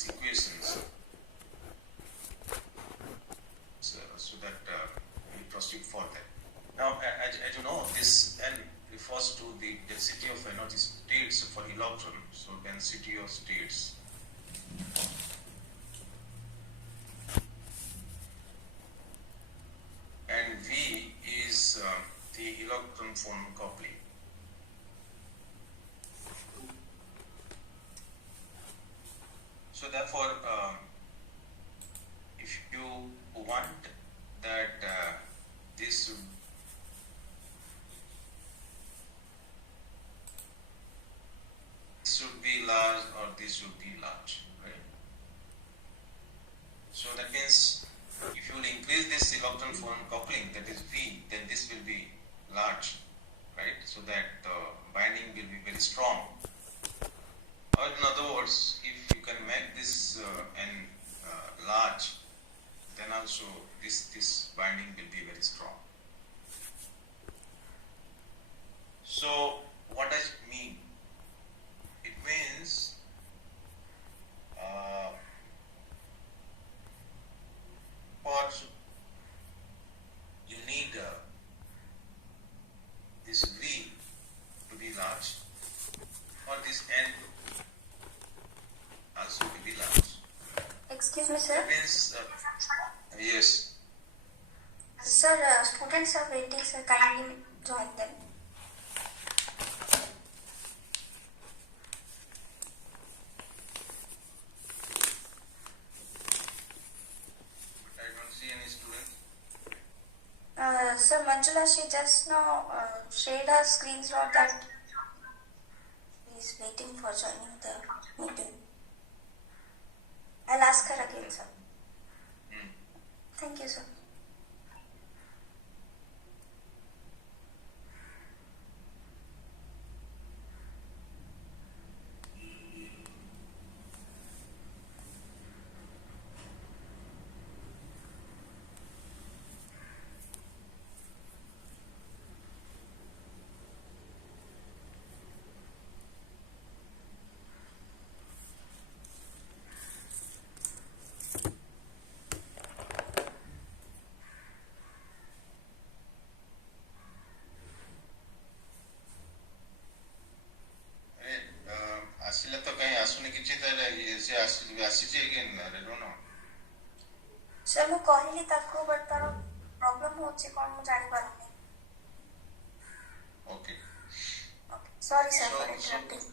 these equations so that we proceed further. Now, as you know, this N refers to the density of energy states for electron, so density of states. And V is the electron phonon coupling. So therefore, if you want that this should be large or this should be large, right? So that means if you will increase this electron phonon coupling, that is V, then this will be large, right? So that the binding will be very strong. Or in other words, if you can make this N large, then also this binding will be very strong. So what does it mean? It means what you need this V to be large, or this N also to be large. Excuse me, sir. That means, yes. Sir, students are waiting, sir. Kindly join them. But I don't see any students. Sir, Manjula, she just now shared her screenshot that she is waiting for joining the meeting. I'll ask her again, sir. Thank you, sir. ଆସିଲେ ତ କାହିଁ ଆସୁନି କିଛି, ତାହେଲେ ସେ ଆସିଛି again, I don't know. Sir, ମୁଁ କହିଲି ତାକୁ, but ତାର problem ହେଉଛି କ'ଣ ମୁଁ ଜାଣିପାରୁନି. Okay. Sorry, sir, for interrupting.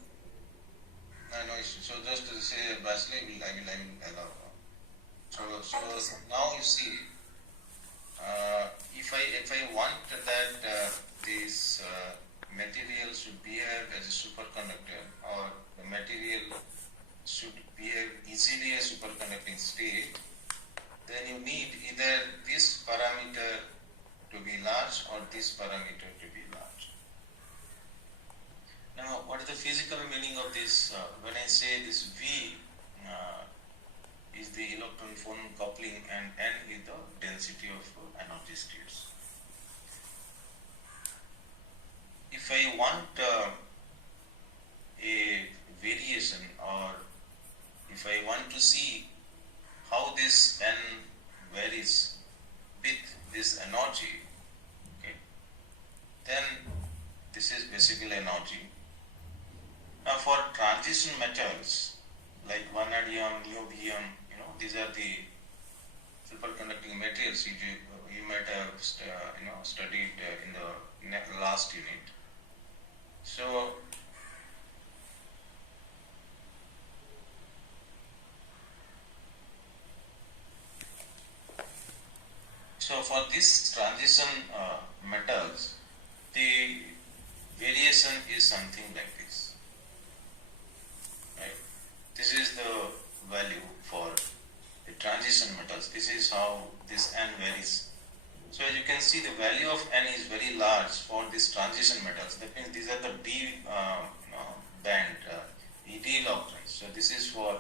No issue. So just to say, Basically, I will allow. So Thank you, sir. now you see, if I want that this material should behave as a superconductor, or the material should behave easily as superconducting state, then you need either this parameter to be large or this parameter to be large. Now, what is the physical meaning of this? When I say this V is the electron phonon coupling and N is the density of energy states. If I want a variation, or if I want to see how this N varies with this energy, okay, then this is basically energy. Now for transition metals like vanadium, niobium, these are the superconducting materials you might have studied in the last unit. So for this transition metals, the variation is something like this, right? This is the value for the transition metals. This is how this N varies. So as you can see, the value of N is very large for these transition metals. That means these are the D band, ED electrons. So this is for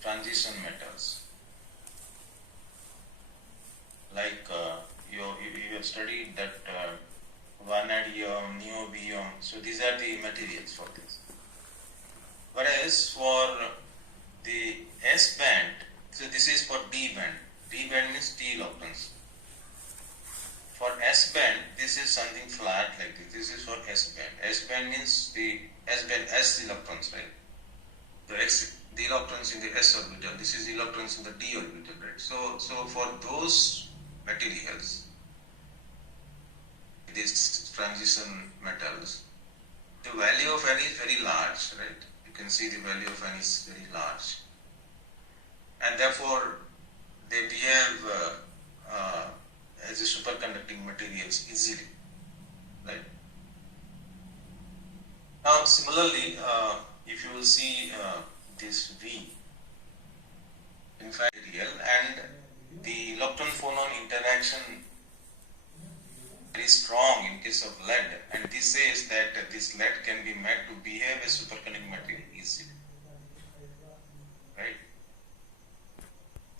transition metals. Like you have studied that vanadium, niobium. So these are the materials for this. Whereas for the S S band, so this is for D band. D band means D electrons. For S band, this is something flat like this. This is for S band. S band means the S band, S electrons, right? The electrons in the S orbital. This is electrons in the D orbital, right? So for those materials, these transition metals, the value of N is very large, right? You can see the value of N is very large, and therefore they behave as a superconducting materials easily, right? Now, similarly, if you will see this V, in fact, real, and the electron phonon interaction very strong in case of lead, and this says that this lead can be made to behave as superconducting material easily, right?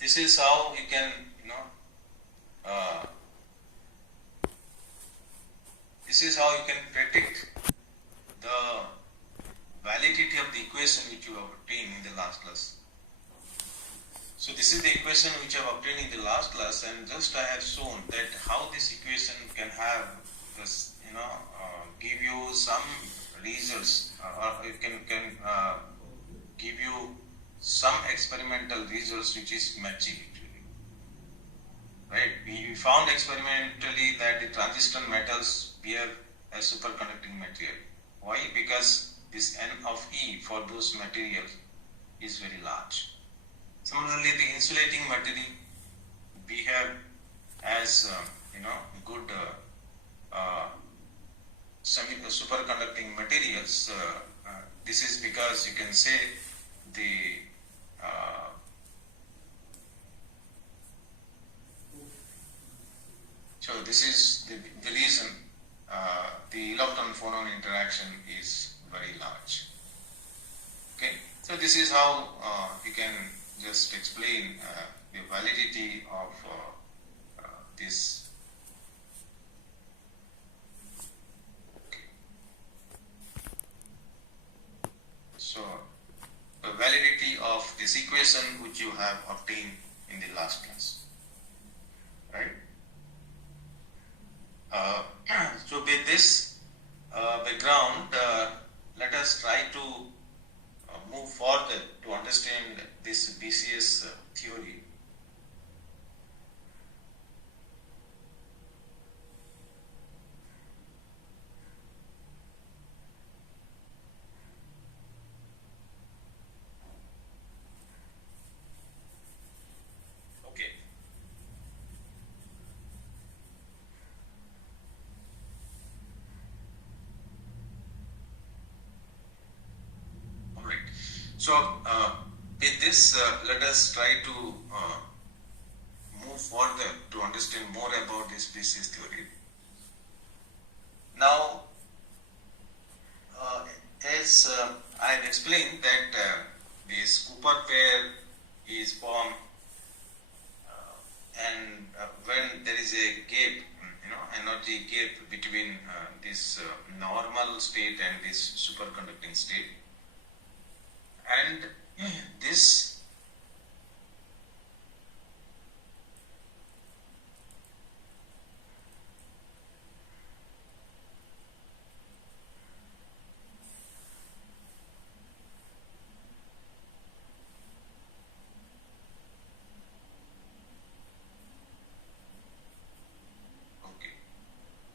This is how you can, this is how you can predict the validity of the equation which you have obtained in the last class. So this is the equation which I have obtained in the last class, and just I have shown that how this equation can have this, give you some results, or it can give you some experimental results which is matching actually, right? We found experimentally that the transition metals behave as superconducting material. Why? Because this N of E for those materials is very large. Similarly, the insulating material behave as good superconducting materials. This is because you can say the so this is the reason the electron phonon interaction is very large. Okay, so this is how you can just explain the validity of this. Okay. So the validity of this equation which you have obtained in the last class, right? So with this background, let us try to move further to understand this BCS theory. Okay. All right. So with this, let us try to move further to understand more about this BCS theory. Now, as I have explained that this Cooper pair is formed and when there is a gap, energy gap between this normal state and this superconducting state, and this okay,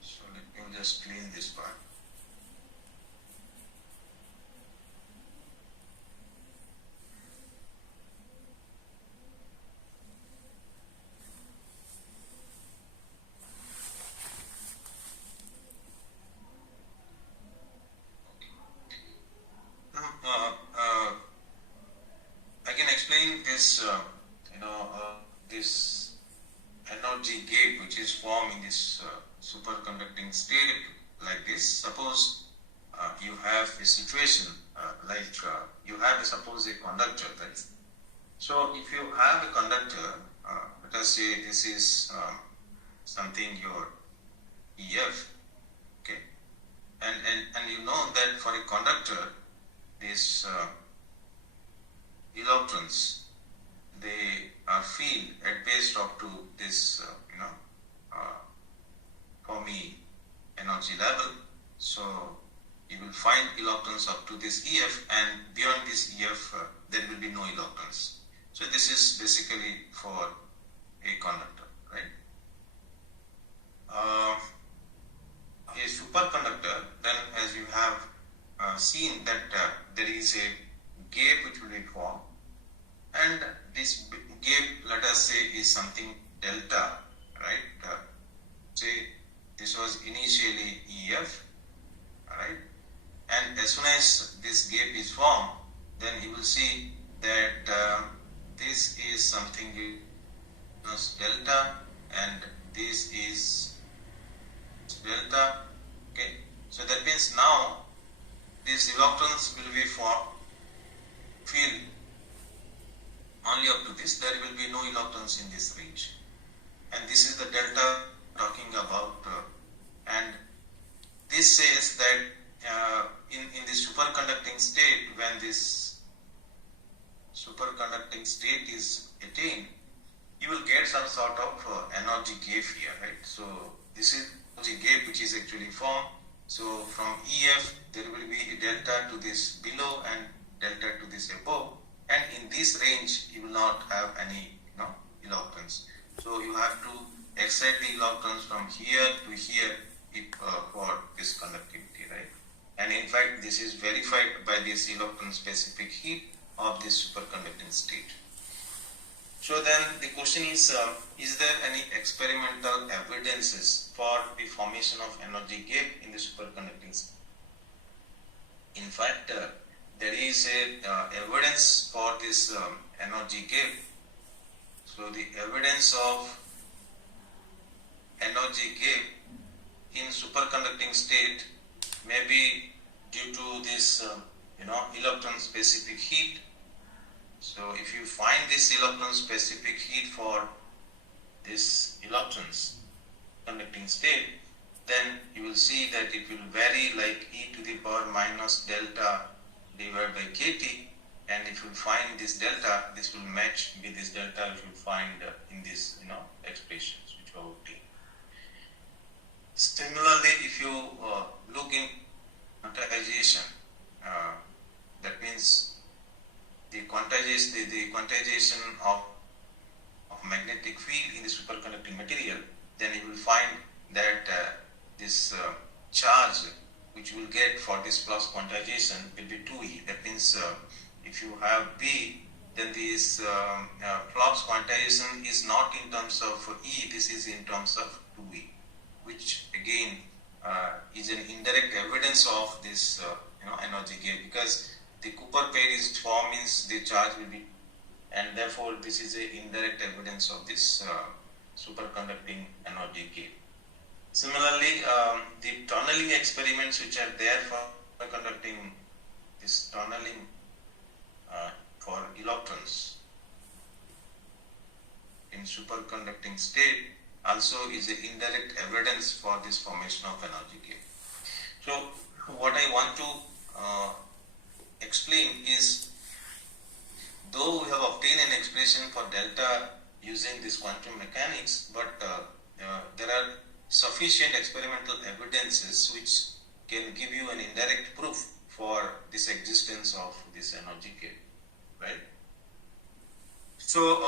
so let me just clean this part. I can explain this, this energy gap which is formed in this superconducting state like this. Suppose you have a situation like you have suppose a conductor, right? So if you have a conductor, let us say this is something your EF, okay, and you know that for a conductor, these electrons they are filled at base up to this Fermi energy level. So you will find electrons up to this EF, and beyond this EF there will be no electrons. So this is basically for a conductor, right? A superconductor, then, as you have seen that there is a gap which will be formed, and this gap, let us say, is something delta, right? Say this was initially EF, right? And as soon as this gap is formed, then you will see that this is something delta, and this is delta. Okay, so that means now these electrons will be filled only up to this. There will be no electrons in this range, and this is the delta talking about, and this says that in the superconducting state, when this superconducting state is attained, you will get some sort of energy gap here, right? So this is the gap which is actually formed. So from EF there will be a delta to this below and delta to this above, and in this range you will not have any electrons. So you have to excite the electrons from here to here for this conductivity, right? And in fact this is verified by this electron specific heat of this superconducting state. So then the question is there any experimental evidences for the formation of energy gap in the superconducting state? In fact, there is a evidence for this energy gap. So the evidence of energy gap in superconducting state may be due to this electron specific heat. So if you find this electron specific heat for this electrons conducting state, then you will see that it will vary like e to the power minus delta divided by kT, and if you find this delta, this will match with this delta which you find in this expressions which are obtained. Similarly, if you look in quantization, that means the quantization of magnetic field in the superconducting material, then you will find that this charge which you will get for this plus quantization will be 2e. That means if you have B, then this flux quantization is not in terms of E, this is in terms of 2e, which again is an indirect evidence of this energy gap, because the Cooper pair is formed means the charge will be, and therefore this is a indirect evidence of this superconducting energy gap. Similarly, the tunneling experiments which are there for conducting this tunneling for electrons in superconducting state also is an indirect evidence for this formation of energy gap. So what I want to explain is, though we have obtained an expression for delta using this quantum mechanics, but there are sufficient experimental evidences which can give you an indirect proof for this existence of this energy gap, right? So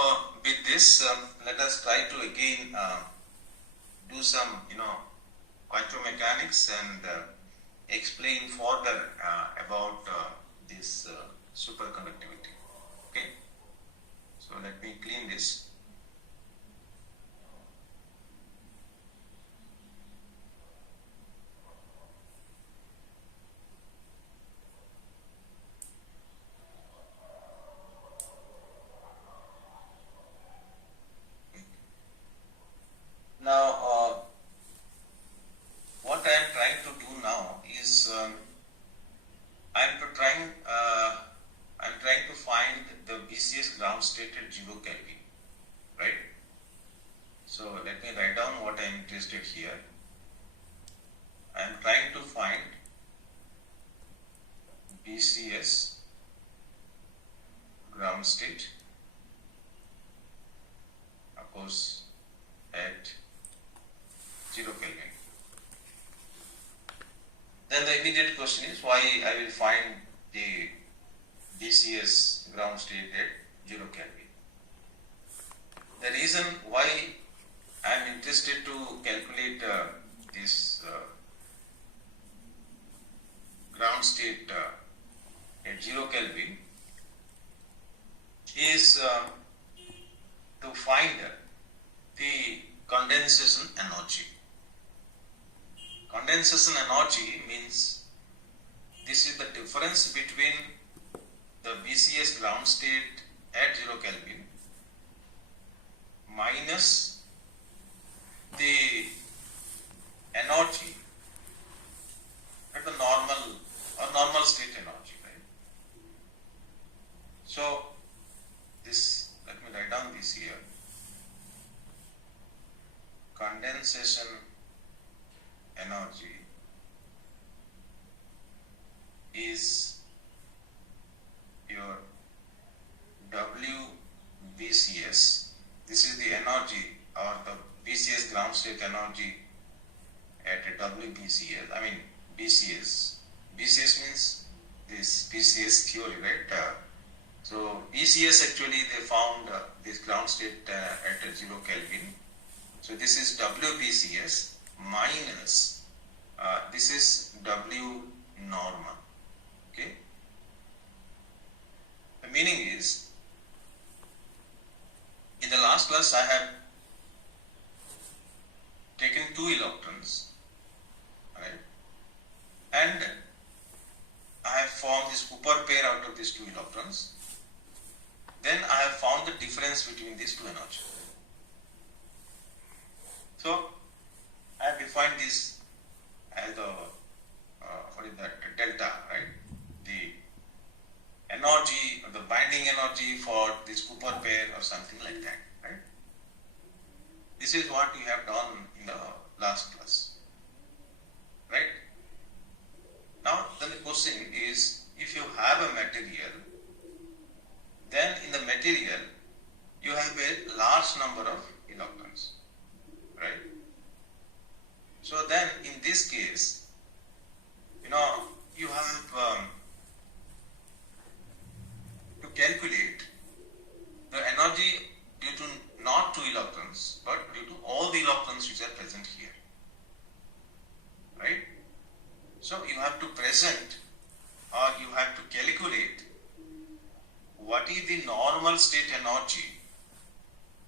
with this, let us try to again do some quantum mechanics and explain further about this superconductivity. Okay, so let me clean this. Now, what I am trying to do now is I'm trying to find the BCS ground state at 0 Kelvin, right? So let me write down what I am interested here. I am trying to find BCS ground state immediate question is why I will find the BCS ground state at 0 Kelvin. The reason why I am interested to calculate this ground state at 0 Kelvin is to find the condensation energy. Condensation energy means this is the difference between the BCS ground state at 0 Kelvin minus the energy at the normal state energy, right? So this, let me write down this here. Condensation energy is your WBCS. This is the energy or the BCS ground state energy at a WBCS. I mean BCS. BCS means this BCS theory, right? So BCS actually they found this ground state at 0 Kelvin. So this is WBCS minus this is W normal. Okay. The meaning is, in the last class I have taken 2 electrons, right, and I have formed this Cooper pair out of these 2 electrons. Then I have found the difference between these 2 energies. So I have defined this as the what is that, delta, right? The energy or the binding energy for this Cooper pair or something like that, right? This is what we have done in the last class, right? Now then the question is, if you have a material, then in the material you have a large number of electrons, right? So then in this case, you have to calculate the energy due to not 2 electrons but due to all the electrons which are present here, right? So you have to present or you have to calculate what is the normal state energy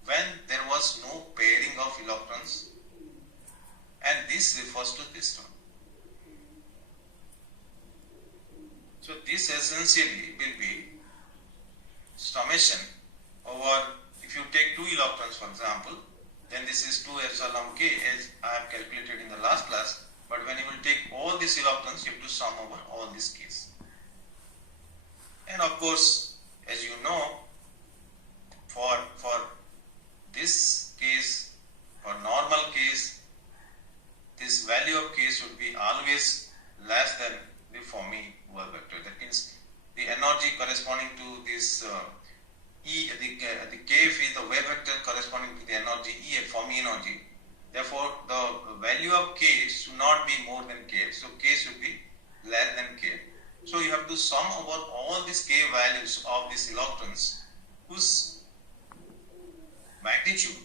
when there was no pairing of electrons, and this refers to this term. So this essentially will be summation over, if you take 2 electrons for example, then this is 2 epsilon k as I have calculated in the last class, but when you will take all these electrons, you have to sum over all these k's. And of course, as you know, for this case, for normal case, this value of k should be always less than the Fermi wave vector. That means the energy corresponding to this the kf is the wave vector corresponding to the energy E, Fermi energy. Therefore, the value of k should not be more than k. So k should be less than k. So you have to sum over all these k values of these electrons whose magnitude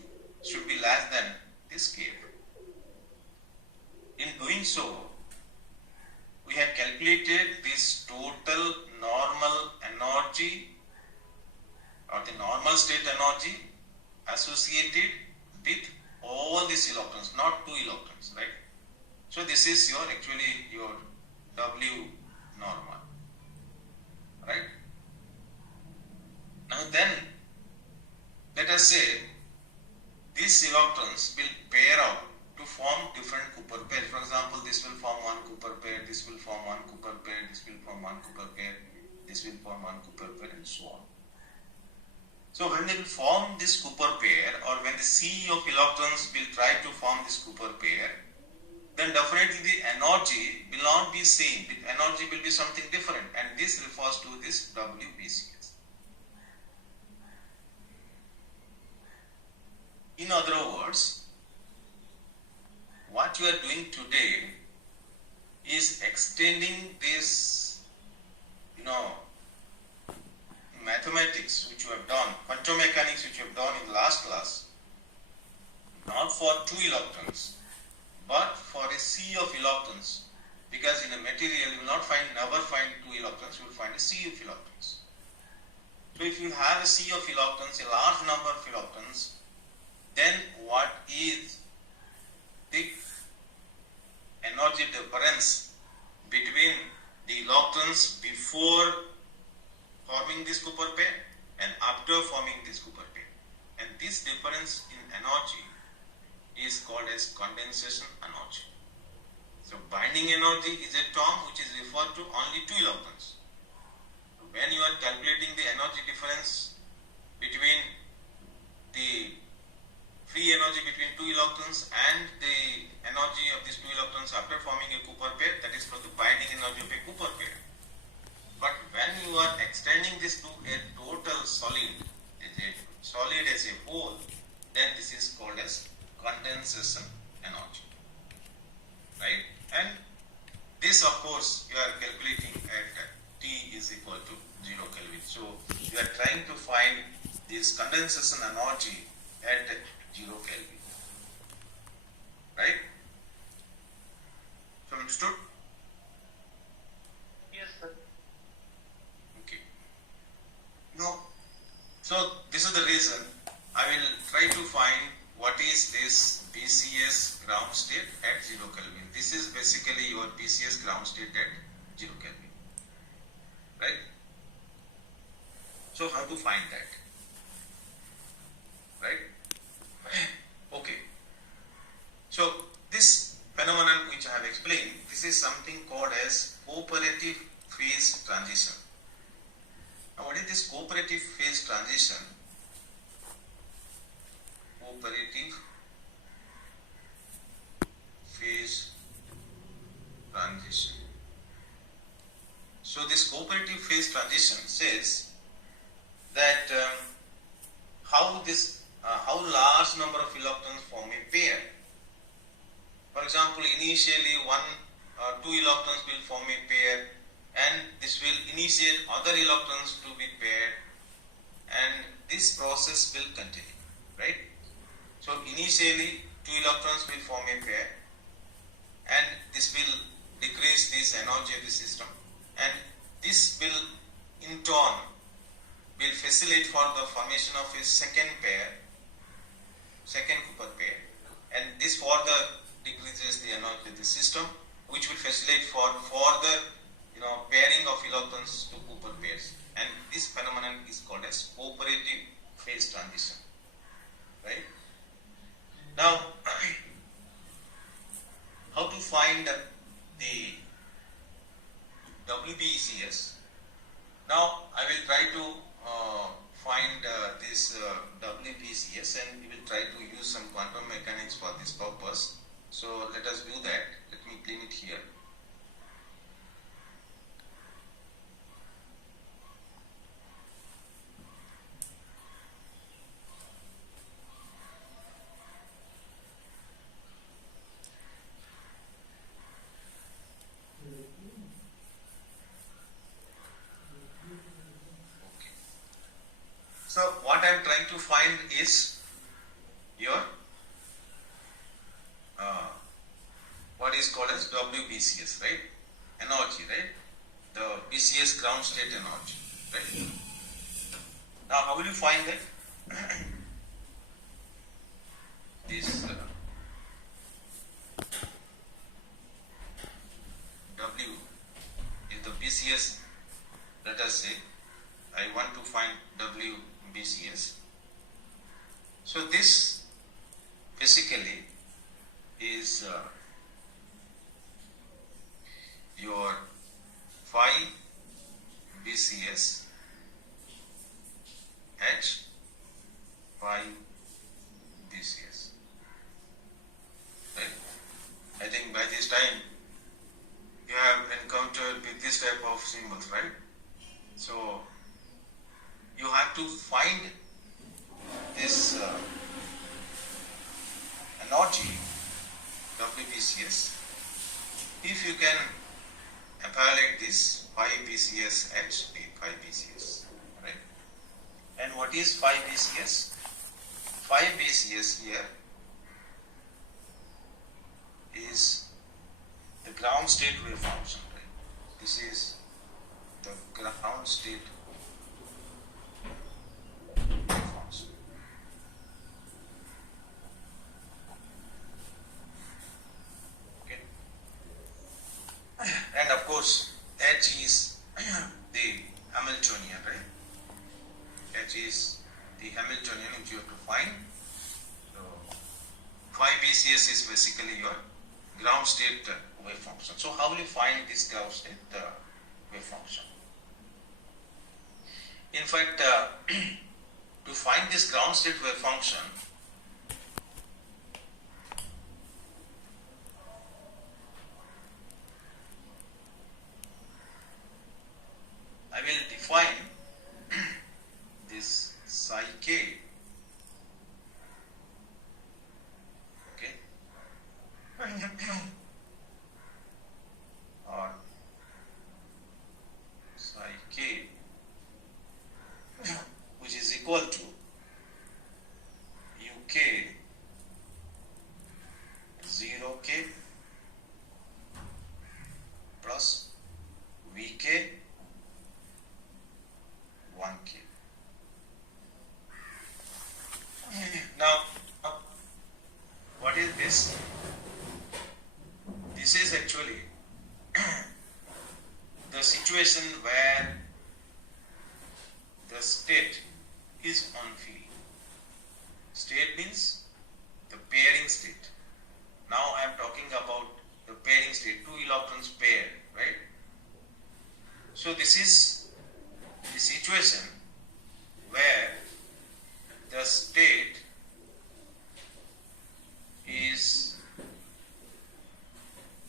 should be less than this k. In doing so, we have calculated this total normal energy or the normal state energy associated with all these electrons, not 2 electrons, right? So this is your actually your W normal, right? Now then, let us say these electrons will pair out to form different Cooper pair. For example, this will form one Cooper pair, this will form one Cooper pair, this will form one Cooper pair, this will form one Cooper pair, and so on. So when they will form this Cooper pair, or when the sea of electrons will try to form this Cooper pair, then definitely the energy will not be same. The energy will be something different, and this refers to this WBCS. In other words, what you are doing today is extending this, mathematics which you have done, quantum mechanics which you have done in last class, not for 2 electrons, but for a sea of electrons. Because in a material you will never find 2 electrons, you will find a sea of electrons. So if you have a sea of electrons, a large number of electrons, then what is the energy difference between the electrons before forming this Cooper pair and after forming this Cooper pair? And this difference in energy is called as condensation energy. So binding energy is a term which is referred to only 2 electrons. When you are calculating the energy difference between the free energy between 2 electrons and the energy of these 2 electrons after forming a Cooper pair, that is called the binding energy of a Cooper pair. But when you are extending this to a total solid as a whole, then this is called as condensation energy, right? And this, of course, you are calculating at T is equal to 0 Kelvin. So you are trying to find this condensation energy at 0 Kelvin, right? So understood? Yes, sir. Okay. Now, so this is the reason I will try to find what is this BCS ground state at 0 Kelvin. This is basically your BCS ground state at 0 Kelvin, right? So how to find that, right? Okay. So this phenomenon which I have explained, this is something called as cooperative phase transition. Now what is this cooperative phase transition? Cooperative phase transition. So this cooperative phase transition says that how large number of electrons form a pair. For example, initially 2 electrons will form a pair, and this will initiate other electrons to be paired, and this process will continue, right? So initially 2 electrons will form a pair, and this will decrease this energy of the system, and this will in turn will facilitate for the formation of a second Cooper pair, and this further decreases the energy of the system, which will facilitate for further pairing of electrons to Cooper pairs, and this phenomenon is called as cooperative phase transition, right? Now how to find the WBCS? Now I will try to find this WBCS, and we will try to use some quantum mechanics for this purpose. So let us do that. Let me clean it here. So what I am trying to find is your what is called as WBCS, right? Energy, right? The BCS ground state energy, right? Now how will you find that? This W is the BCS. Let us say I want to find WBCS. So this basically is your phi BCS H phi BCS, right? I think by this time you have encountered with this type of symbols, right? So you have to find this energy WBCS if you can evaluate this 5 BCS at 5 BCS, right? And what is 5 BCS? 5 BCS here is the ground state wave function, right? This is the ground state wave function. Okay. And of course, H is the Hamiltonian, right? H is the Hamiltonian which you have to find. So 5 BCS is basically your ground state wave function. So how will you find this ground state wave function? In fact, to find this ground state wave function, I will define this psi k, okay, or psi k, which is equal to uk 0k plus vk 1k. Now, what is this? This is actually the situation where the state is on field. State means the pairing state. Now I am talking about the pairing state, two electrons paired, right? So this is the situation where the state is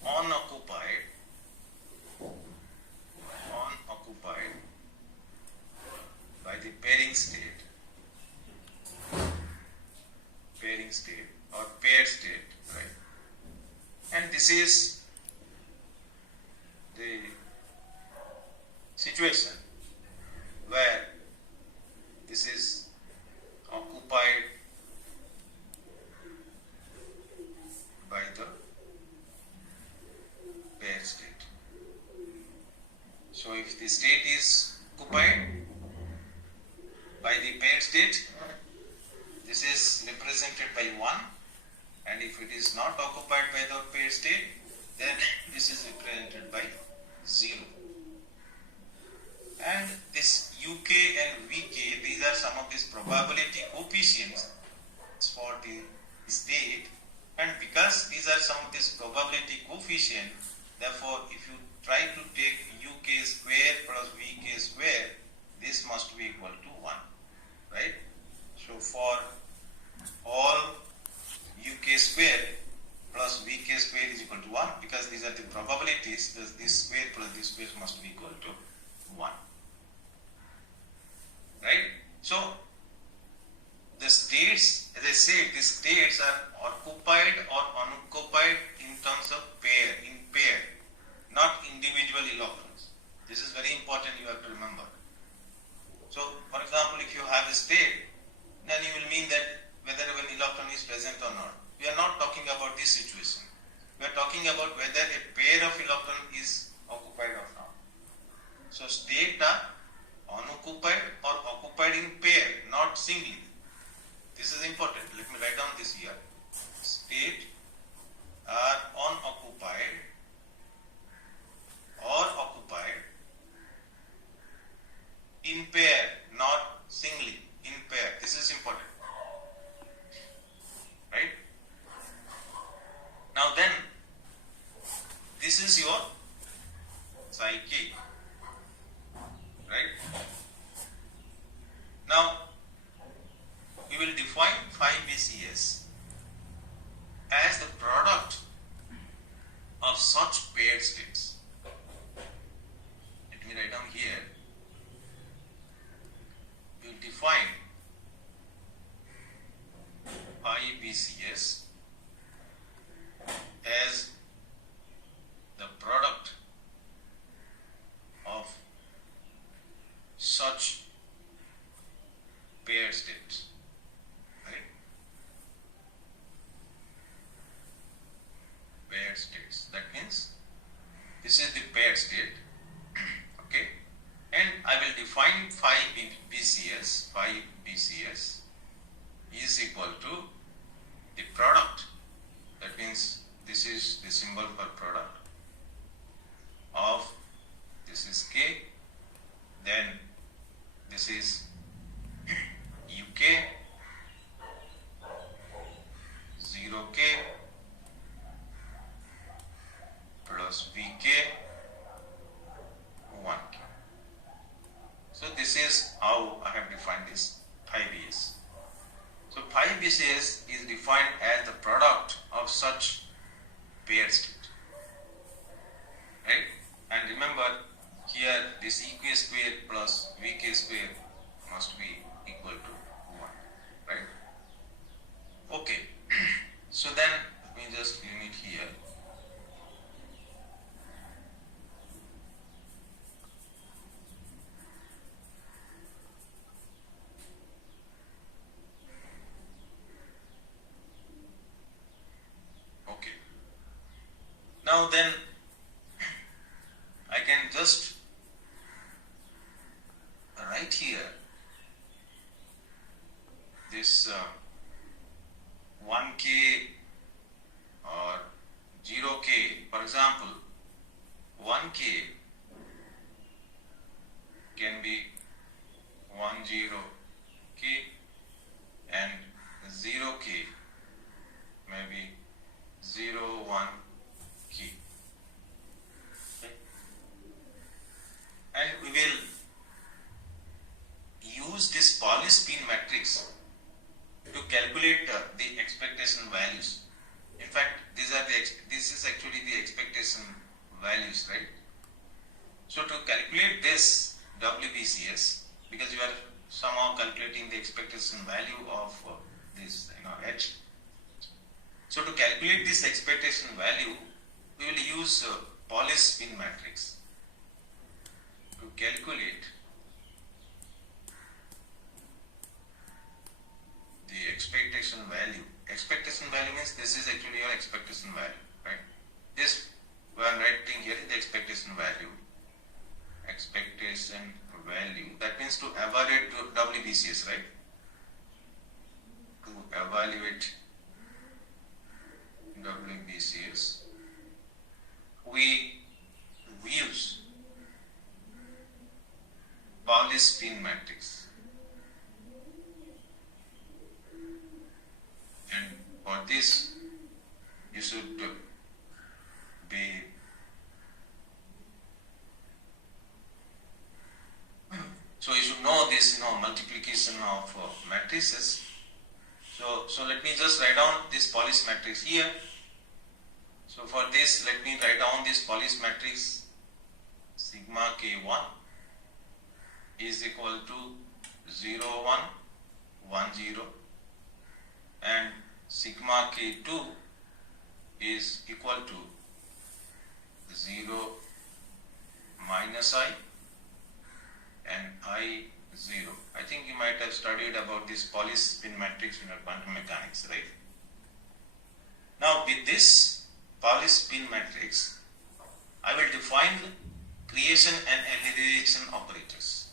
unoccupied by the pairing state or paired state, right? And this is the situation where this is occupied by the paired state. So if the state is occupied by the paired state, this is represented by 1, and if it is not occupied by the paired state, then this is represented by 0. And this UK and VK, these are some of these probability coefficients for the state, and because these are some of these probability coefficients, therefore if you try to take UK square plus VK square, this must be equal to 1, right? So for all UK square plus VK square is equal to 1, because these are the probabilities, this square plus this square must be equal to 1. Right? So the states, as I said, the states are occupied or unoccupied in terms of pair, not individual electrons. This is very important, you have to remember. So for example, if you have a state, then you will mean that whether an electron is present or not. We are not talking about this situation. We are talking about whether a pair of electron is occupied or not. So states are unoccupied or occupied in pair, not singly. This is important. Let me write down this here. States are unoccupied or occupied in pair, not singly, in pair. This is important. Right? Now then, this is your psi k. Right? Now, we will define 5 BCS as the product of such paired states. Let me write down here. We will define 5 BCS as the state, right? Paired states. That means this is the paired state, okay? And I will define phi BCS. Phi BCS is equal to the product. That means this is the symbol for product of, this is K, then this is UK, 0K plus VK, 1K. So this is how I have defined this phi BS. So phi BCS is defined as the product of such paired state, right? And remember here this EK square plus VK square must be equal to 1, right? Okay, so then let me just limit here. Okay, now then I can just write here this 1K or 0K. For example, 1K can be 10K and 0K maybe 01K. And we will use this Pauli spin matrix to calculate the expectation values. In fact, this is actually the expectation values, right? So to calculate this WBCS, because you are somehow calculating the expectation value of this, H. So to calculate this expectation value, we will use Pauli spin matrix to calculate the expectation value. Expectation value means this is actually your expectation value, right? This we are writing here is the expectation value. Expectation value. That means to evaluate WBCS, right? To evaluate WBCS, we use Pauli spin matrix, and for this you should be so you should know this multiplication of matrices. So let me just write down this Pauli matrix here. So for this, let me write down this Pauli matrix. Sigma K1 is equal to 0, 1, 1, 0, and sigma K2 is equal to 0, minus I, and I 0. I think you might have studied about this Pauli spin matrix in your quantum mechanics, right? Now with this Pauli spin matrix, I will define creation and annihilation operators.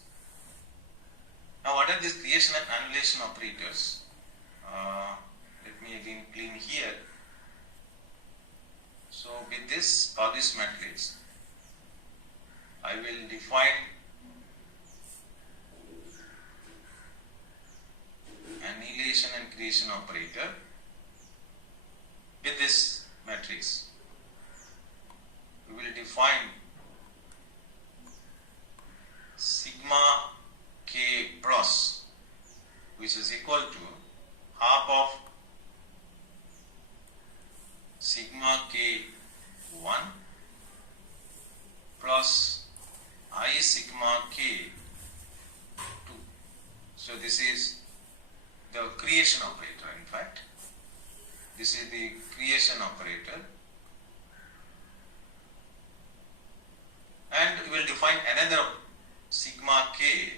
Now what are these creation and annihilation operators? Let me again clean here. So with this Pauli matrix, I will define annihilation and creation operator with this matrix. We will define sigma K plus, which is equal to half of sigma K1 plus I sigma K2. So this is the creation operator. In fact, this is the creation operator, and we will define another sigma K,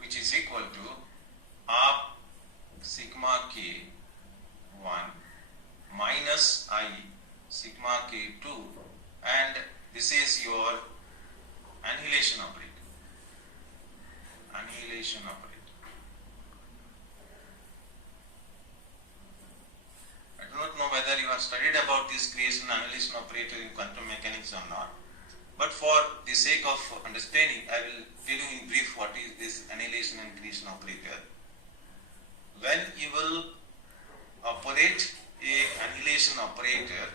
which is equal to half k1 minus I sigma k2, and this is your annihilation operator. Annihilation operator. I do not know whether you have studied about this creation annihilation operator in quantum mechanics or not, but for the sake of understanding, I will tell you in brief what is this annihilation and creation operator. When you will operate a annihilation operator,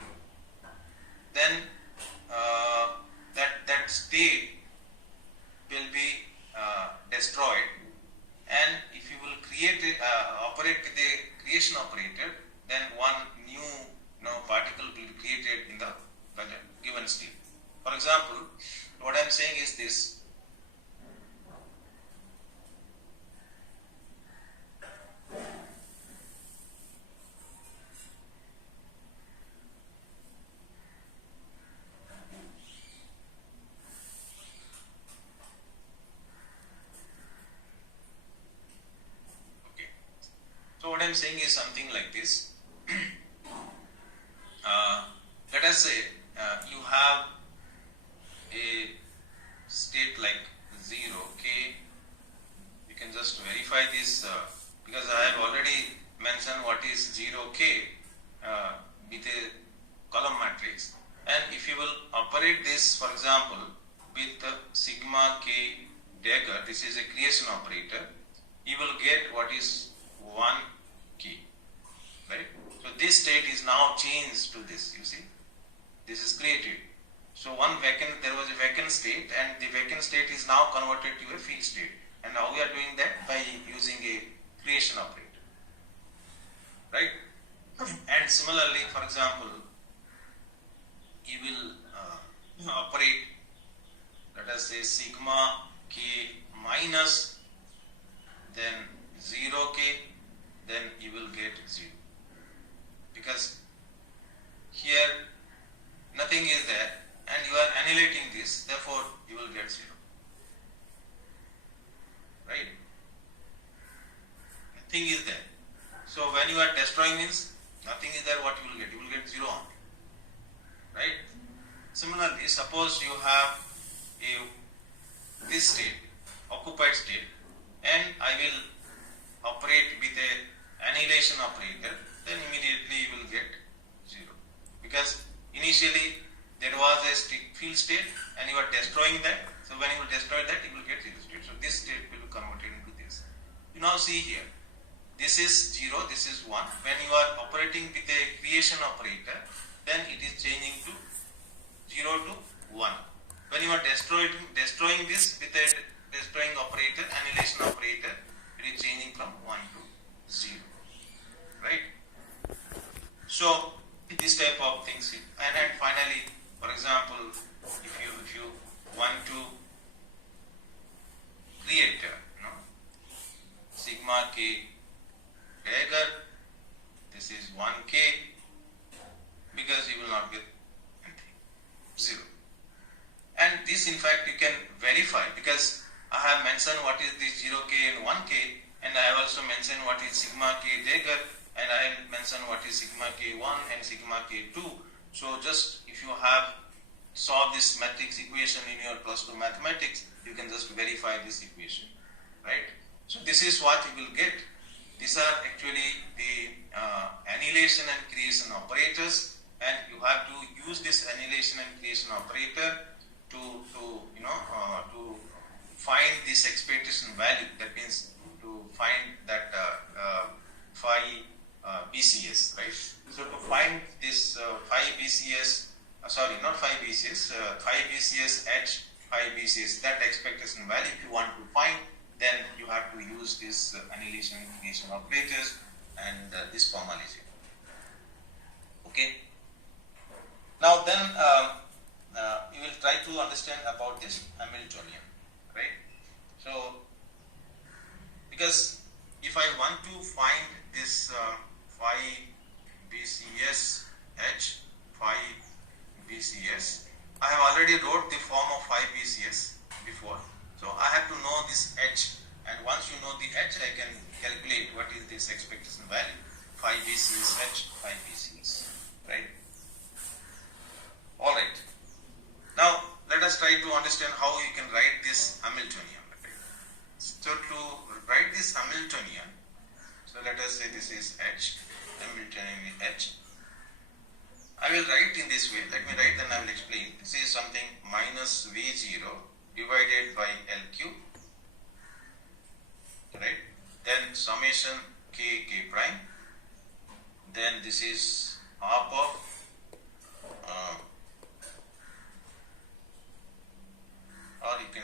then that state will be destroyed, and if you will operate with a creation operator, then one new particle will be created in the given state. For example, what I am saying is this. So what I am saying is something like this. Let us say you have a state like 0 k. You can just verify this because I have already mentioned what is 0 k with a column matrix, and if you will operate this, for example, with sigma k dagger, this is a creation operator, you will get what is 1 k, right? So this state is now changed to this, you see, this is created. So there was a vacant state, and the vacant state is now converted to a field state, and now we are doing that by using a creation operator, right? And similarly, for example, you will operate, let us say, sigma k minus then 0 k, then you will get 0, because here nothing is there and you are annihilating this, therefore you will get 0, right? Nothing is there. So when you are destroying means nothing is there, what you will get? You will get 0 only, right? Similarly, suppose you have this state, occupied state, and I will operate with a annihilation operator, then immediately you will get 0, because initially there was a field state and you are destroying that. So when you will destroy that, you will get 0 state. So this state will be converted into this. You now see here, this is 0, this is 1. When you are operating with a creation operator, then it is changing to 0 to 1. When you are destroying this with a destroying operator, annihilation operator, it is changing from 1 to 0, right? So this type of things, and then finally, for example, if you want to create sigma k dagger, this is 1 k, because you will not get anything, 0. And this in fact you can verify, because I have mentioned what is this 0 k and 1 k, and I have also mentioned what is sigma k dagger, and I have mentioned what is sigma k1 and sigma k2. So just if you have solved this matrix equation in your +2 mathematics, you can just verify this equation, right? So this is what you will get. These are actually the annihilation and creation operators, and you have to use this annihilation and creation operator to find this expectation value. That means to find that phi BCS, right? So to find this phi BCS, sorry, not phi BCS, phi BCS H, phi BCS, that expectation value, if you want to find, then you have to use this annihilation and creation operators and this formalism. Okay. Now then, you will try to understand about this Hamiltonian, right? So, because if I want to find this phi BCS H, phi BCS, I have already wrote the form of phi BCS before. So I have to know this H, and once you know the H, I can calculate what is this expectation value. phi BC is H, phi BC is, right? Alright. Now let us try to understand how you can write this Hamiltonian. Right? So to write this Hamiltonian, so let us say this is H, Hamiltonian is H. I will write in this way. Let me write, then I will explain. This is something minus V0 divided by LQ, right? Then summation K prime. Then this is half of or you can,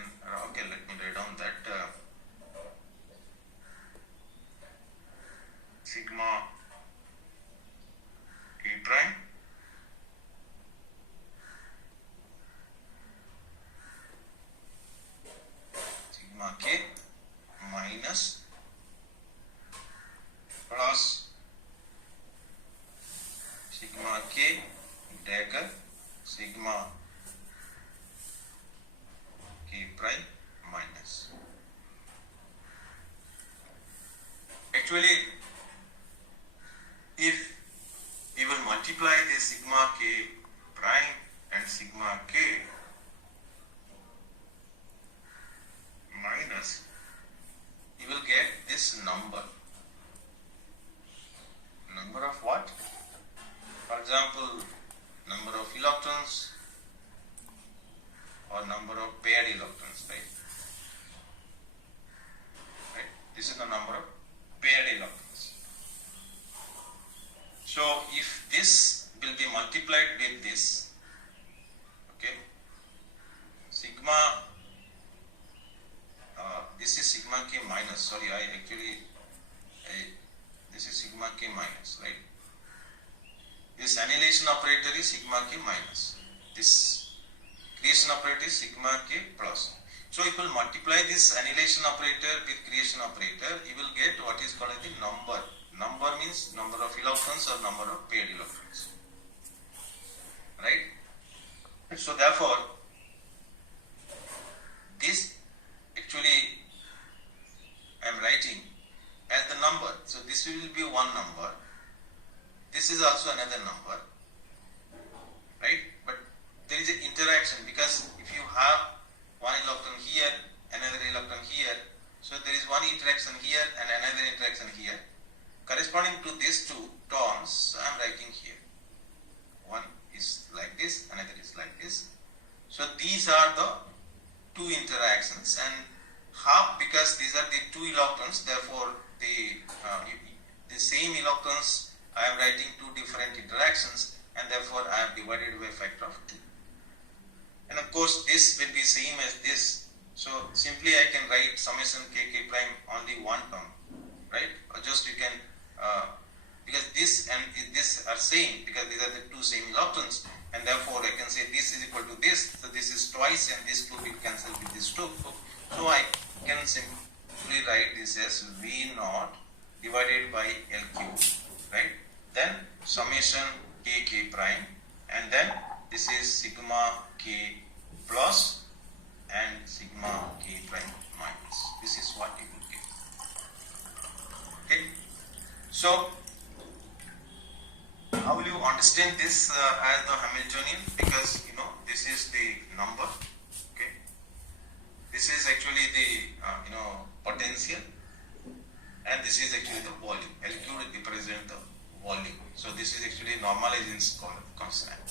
okay, let me write down that sigma K prime sigma K minus plus sigma K dagger sigma K prime minus. Actually, if we will multiply the sigma K prime and sigma K minus, you will get this number. Number of what? For example, number of electrons or number of paired electrons, right? Right? This is the number of paired electrons. So if this will be multiplied with this, okay, sigma, this is sigma K minus, sorry, this is sigma K minus, right? This annihilation operator is sigma K minus. This creation operator is sigma K plus. So if you will multiply this annihilation operator with creation operator, you will get what is called as the number. Number means number of electrons or number of paired electrons, right? So therefore, this actually I am writing as the number. So this will be one number. This is also another number, right? But there is an interaction, because if you have one electron here, another electron here, so there is one interaction here and another interaction here. Corresponding to these two terms, I am writing here. One is like this, another is like this. So these are the two interactions, and half, because these are the two electrons, therefore the same electrons I am writing two different interactions, and therefore I have divided by a factor of 2. And of course this will be same as this, so simply I can write summation K prime only one term, right? Or just you can, because this and this are same, because these are the two same electrons, and therefore I can say this is equal to this, so this is twice, and this 2 will cancel with this 2. So I can simply write this as V0 divided by LQ, right? Then summation K prime, and then this is sigma K plus and sigma K prime minus. This is what you will get. Okay. So how will you understand this as the Hamiltonian? Because this is the number. Okay. This is actually the potential, and this is actually the volume. LQ will represent the volume. So this is actually normalizing constant.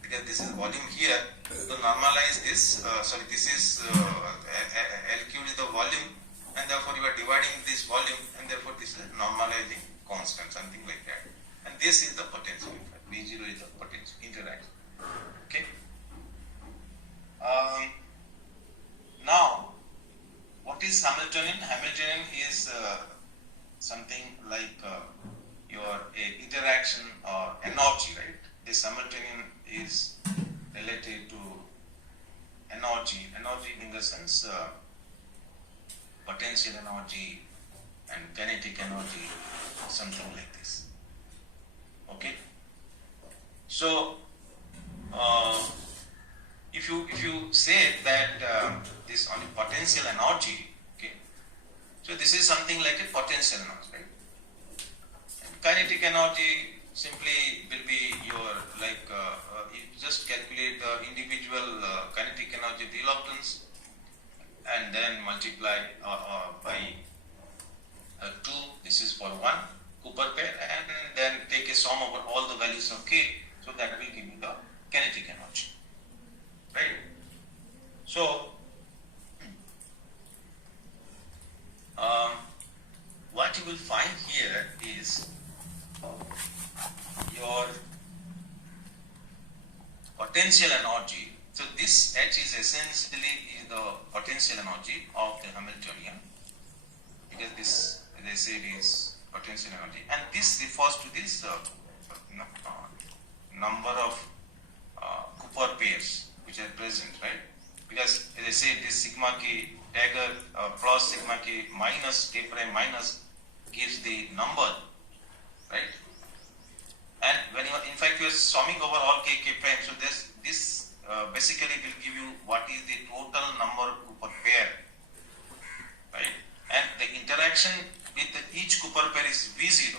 Because this is volume here, to normalize this, this is LQ is the volume, and therefore you are dividing this volume, and therefore this is normalizing constant, something like that. And this is the potential, in fact. V0 is the potential interaction. Okay. Now, what is Hamiltonian? Hamiltonian is something like your interaction or energy, right? This Hamiltonian is related to energy in the sense potential energy and kinetic energy, something like this. Okay. So if you say that this only potential energy, okay, so this is something like a potential energy, right? And kinetic energy simply will be your you just calculate the individual kinetic energy reluctance and then multiply by 2. This is for one Cooper pair, and then take a sum over all the values of K, so that will give you the kinetic energy, right? So what you will find here is your potential energy. So this H is essentially the potential energy of the Hamiltonian, because this, as I said, is potential energy, and this refers to this number of Cooper pairs which are present, right? Because as I said, this sigma k dagger plus sigma k minus k prime minus gives the number, right? And when you are, in fact, you are summing over all k prime, so this basically will give you what is the total number of Cooper pair, right? And the interaction with each Cooper pair is V0.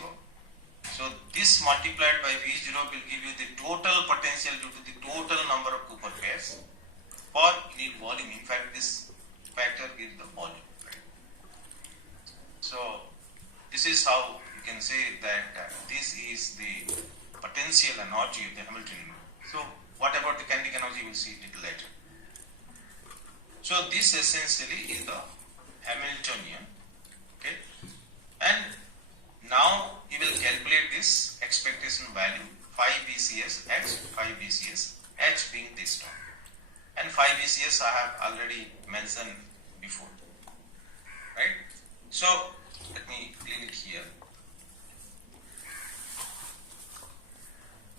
So this multiplied by V0 will give you the total potential due to the total number of Cooper pairs per unit volume. In fact, this factor gives the volume, right? So this is how you can say that this is the potential energy of the Hamiltonian. So what about the kinetic energy? We'll see a little later. So this essentially is the Hamiltonian, okay? And now you will calculate this expectation value 5 BCS H, 5 BCS H being this term, and 5 BCS I have already mentioned before, right? So let me clean it here.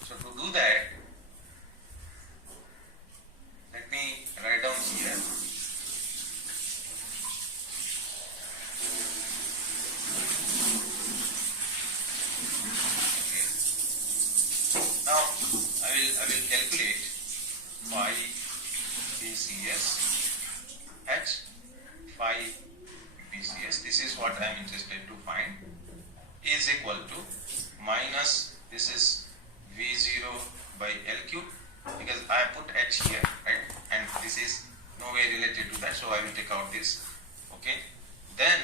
So to do that, let me write down here. Okay. Now I will calculate 5 BCS H, 5 BCS. This is what I am interested to find, is equal to minus, this is V0 by L cube, because I put H here, right? And this is no way related to that, so I will take out this, okay? Then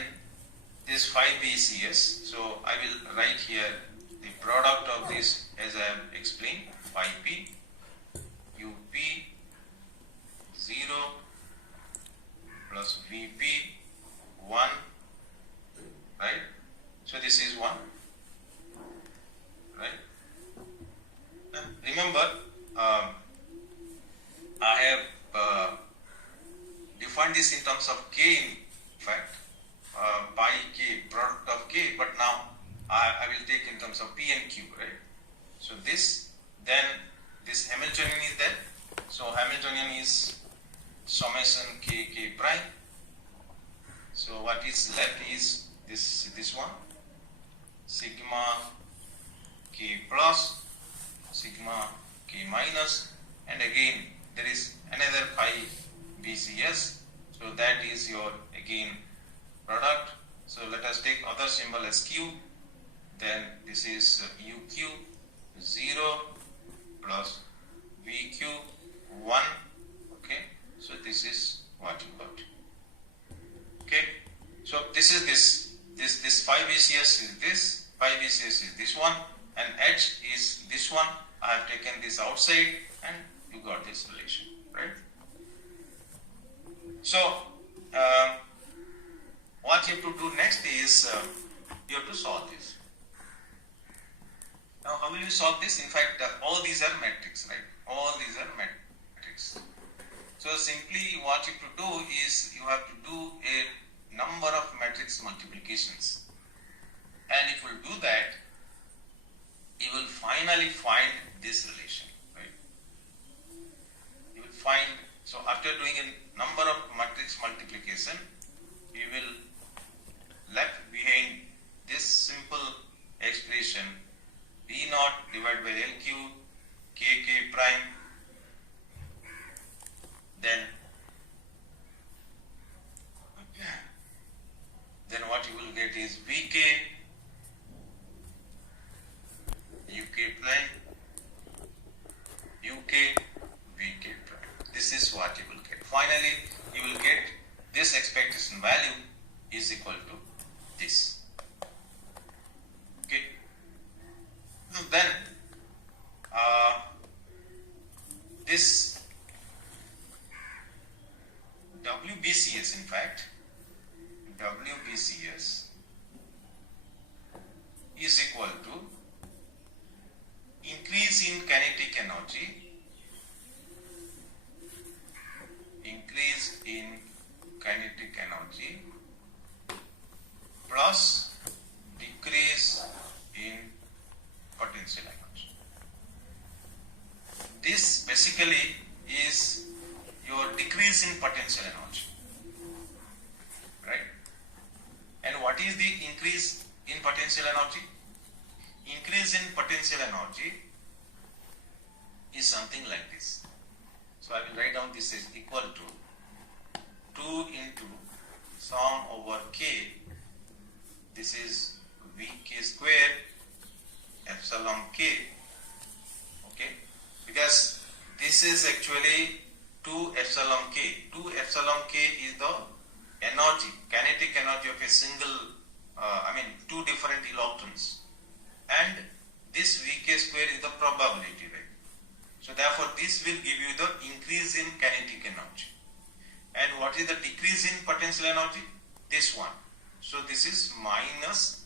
this 5 BCS, so I will write here the product of this as I have explained, 5P, UP 0 plus VP 1, right? So this is 1, right? Remember, I have defined this in terms of K, in fact, by K, product of K, but now I will take in terms of P and Q, right? So this, then this Hamiltonian is there. So Hamiltonian is summation K prime. So what is left is this one, sigma K plus, sigma K minus, and again there is another 5 BCS, so that is your again product. So let us take other symbol as Q, then this is UQ 0 plus VQ 1, okay? So this is what you got, okay? So this is this 5 BCS is this, 5 BCS is this one, and H is this one. I have taken this outside and you got this relation, right? So what you have to do next is you have to solve this. Now how will you solve this? In fact, all these are matrix, right? All these are matrix. So simply what you have to do is you have to do a number of matrix multiplications, and if you do that, you will finally find this relation, right? You will find, so after doing a number of matrix multiplication, you will left behind this simple expression V naught divided by LQ KK prime, then what you will get is VK this WBCS, in fact, WBCS is equal to increase in kinetic energy, plus decrease in potential energy. This basically is your decrease in potential energy, right? And what is the increase in potential energy? Increase in potential energy is something like this. So I will write down this is equal to 2 into sum over k. This is Vk square epsilon k. Okay, because this is actually 2 epsilon k. 2 epsilon k is the energy, kinetic energy of a single, two different electrons, and this Vk square is the probability, right? So therefore this will give you the increase in kinetic energy. And what is the decrease in potential energy? This one. So this is minus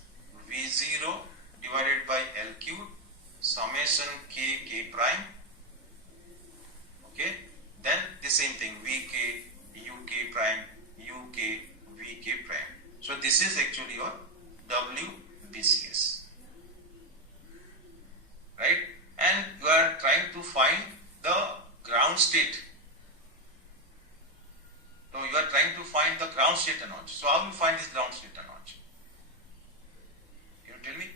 V0 divided by L cube summation k prime. Okay, then the same thing, Vk uk prime uk Vk prime. So this is actually your WBCS, right? And you are trying to find the ground state. So you are trying to find the ground state energy. So how will you find this ground state energy? You tell me.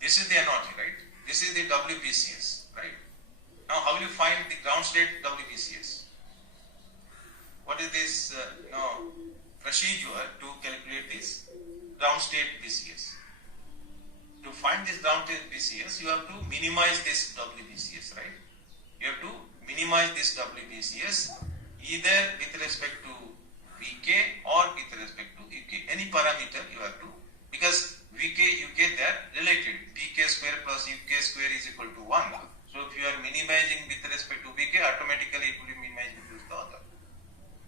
This is the energy, right? This is the WBCS, right? Now how will you find the ground state WBCS? What is this procedure to calculate this ground state BCS? To find this ground state BCS, you have to minimize this WBCS, right? You have to minimize this WBCS either with respect to Vk or with respect to Uk. Any parameter you have to, because Vk, Uk, they are related. Vk square plus Uk square is equal to 1. So if you are minimizing with respect to Vk, automatically it will be minimized with the other.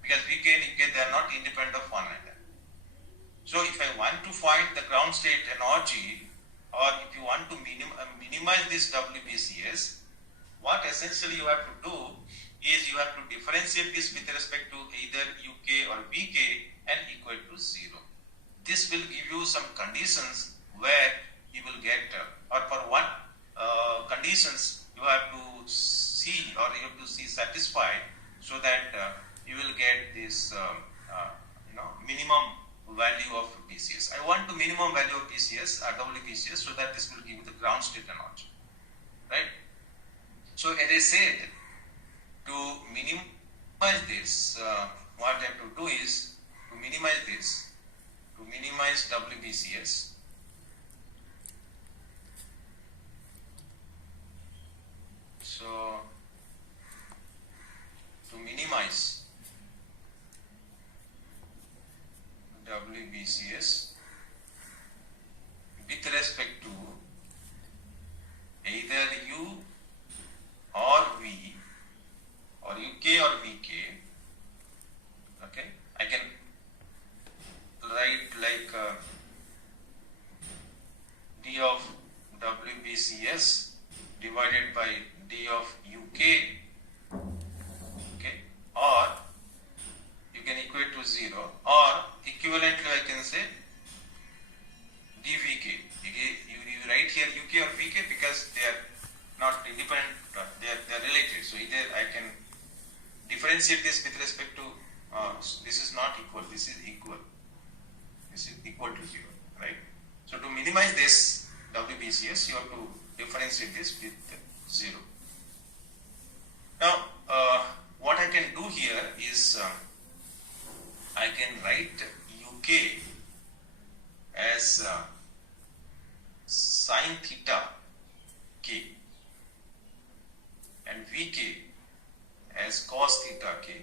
Because Vk and Uk, they are not independent of one another. So if I want to find the ground state energy, or if you want to minimize this WBCS, what essentially you have to do is you have to differentiate this with respect to either Uk or Vk and equal to 0. This will give you some conditions where you will get, or for what conditions you have to see, or you have to see satisfied, so that you will get this minimum value of BCS. I want the minimum value of BCS or WBCS, so that this will give you the ground state energy, right? So as I said, to minimize this, what I have to do is to minimize this, to minimize WBCS. So to minimize WBCS with respect to either U or V or Uk or Vk, okay, I can write like d of WBCS divided by d of Uk, okay, or you can equate to 0, or equivalently I can say dVk. You write here Uk or Vk because they are not independent, they are related. So either I can differentiate this with respect to, this is not equal, this is equal. This is equal to 0, right? So to minimize this WBCS, you have to differentiate this with 0. Now, what I can do here is, I can write Uk as sine theta k and Vk as cos theta k.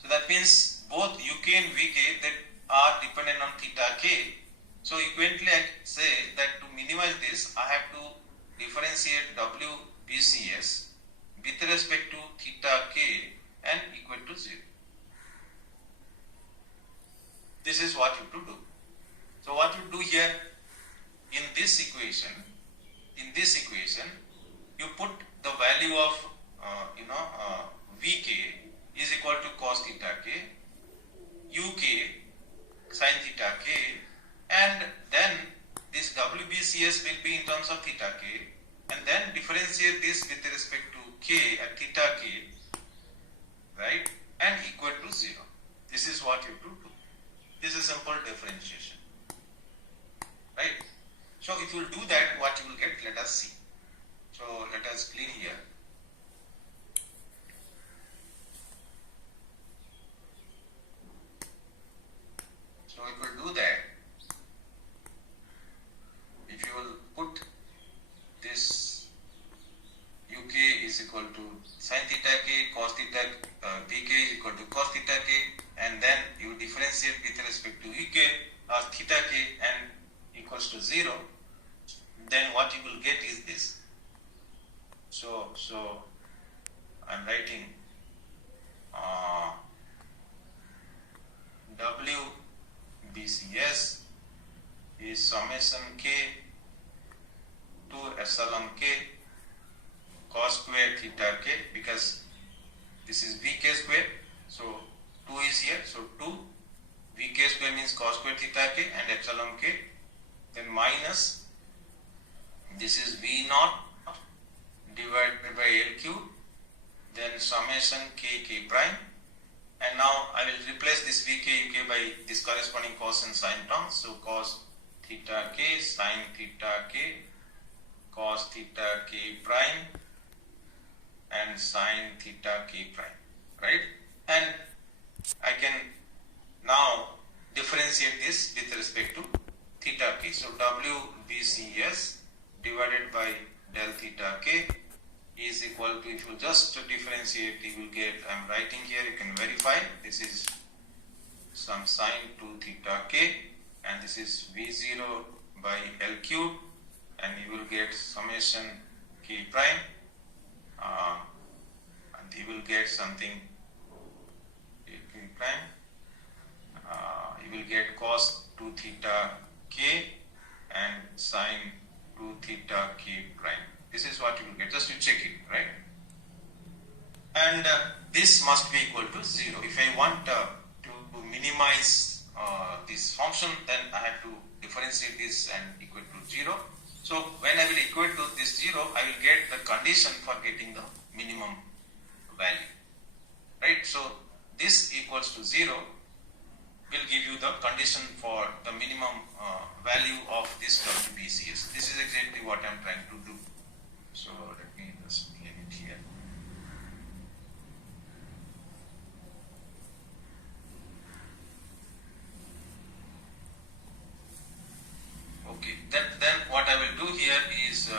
So that means both Uk and Vk that are dependent on theta k. So equivalently I say that to minimize this, I have to differentiate WBCS with respect to theta k and equal to 0. This is what you have to do. So what you do here in this equation, you put the value of Vk is equal to cos theta k, Uk sin theta k, and then this WBCS will be in terms of theta k, and then differentiate this with respect to k at theta k, right, and equal to 0. This is what you have to do. This is simple differentiation, right? So if you will do that, what you will get, let us see. So let us clean here. So if you will do that, if you will put this Uk is equal to sin theta k, cos theta Vk is equal to cos theta k, and then you differentiate with respect to Uk or theta k and equals to 0, then what you will get is this. So I am writing WBCS is summation k to epsilon k cos square theta k, because this is Vk square, so 2 is here, so 2 Vk square means cos square theta k and epsilon k, then minus this is V naught divided by L cube, then summation k k prime, and now I will replace this Vk Uk by this corresponding cos and sin terms. So cos theta k sin theta k cos theta k prime and sin theta k prime, right? And I can now differentiate this with respect to theta k. So WBCS divided by del theta k is equal to, if you just differentiate, you will get, I am writing here, you can verify, this is some sin 2 theta k, and this is V0 by L cube, and you will get summation k prime, and you will get something k prime, you will get cos 2 theta k and sin 2 theta k prime. This is what you will get, just you check it, right? And this must be equal to 0. If I want to minimize this function, then I have to differentiate this and equal to 0. So when I will equate to this 0, I will get the condition for getting the minimum value, right? So this equals to 0 will give you the condition for the minimum value of this WBCS. This is exactly what I am trying to do. So let me just clean it here. Okay, then what I will do here is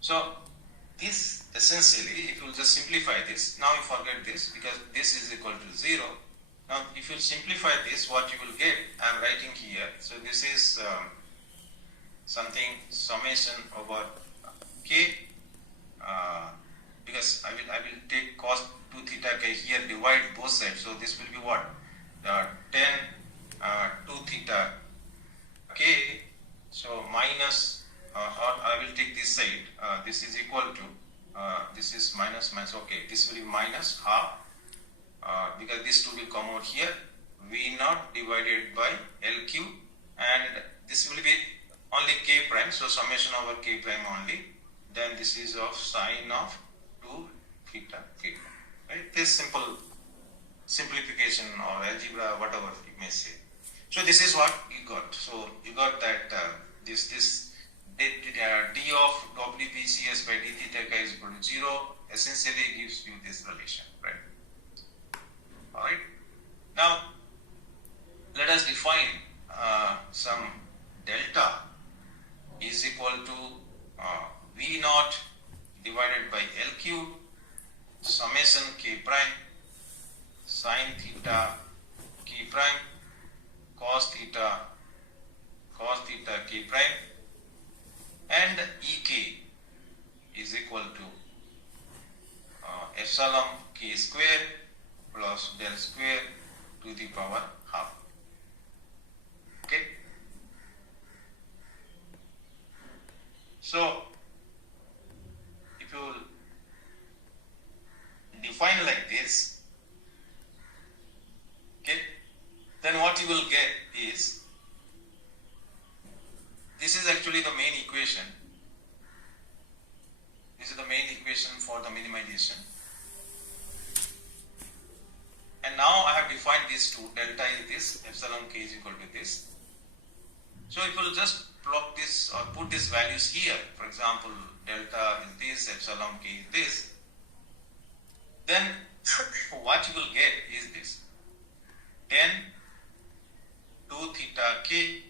so this essentially, if you just simplify this, now you forget this because this is equal to 0. Now if you simplify this, what you will get, I am writing here. So this is something summation over k, because I will take cos 2 theta k here, divide both sides. So this will be what? 10 2 theta k. So minus, I will take this side. This is equal to, this is minus, okay, this will be minus half, because this 2 will come out here, V naught divided by L cube, and this will be only k prime, so summation over k prime only, then this is of sine of 2 theta k, right? This simple simplification or algebra, whatever you may say. So this is what you got. So you got that this d of WBCS by d theta k is equal to 0 essentially gives you this relation, right? Alright. Now let us define some delta is equal to V naught divided by L cube summation k prime sin theta k prime cos theta k prime, and this is actually the main equation. This is the main equation for the minimization. And now I have defined these two. Delta is this, epsilon k is equal to this. So if you just plug this or put these values here, for example, delta is this, epsilon k is this, then what you will get is this 10 2 theta k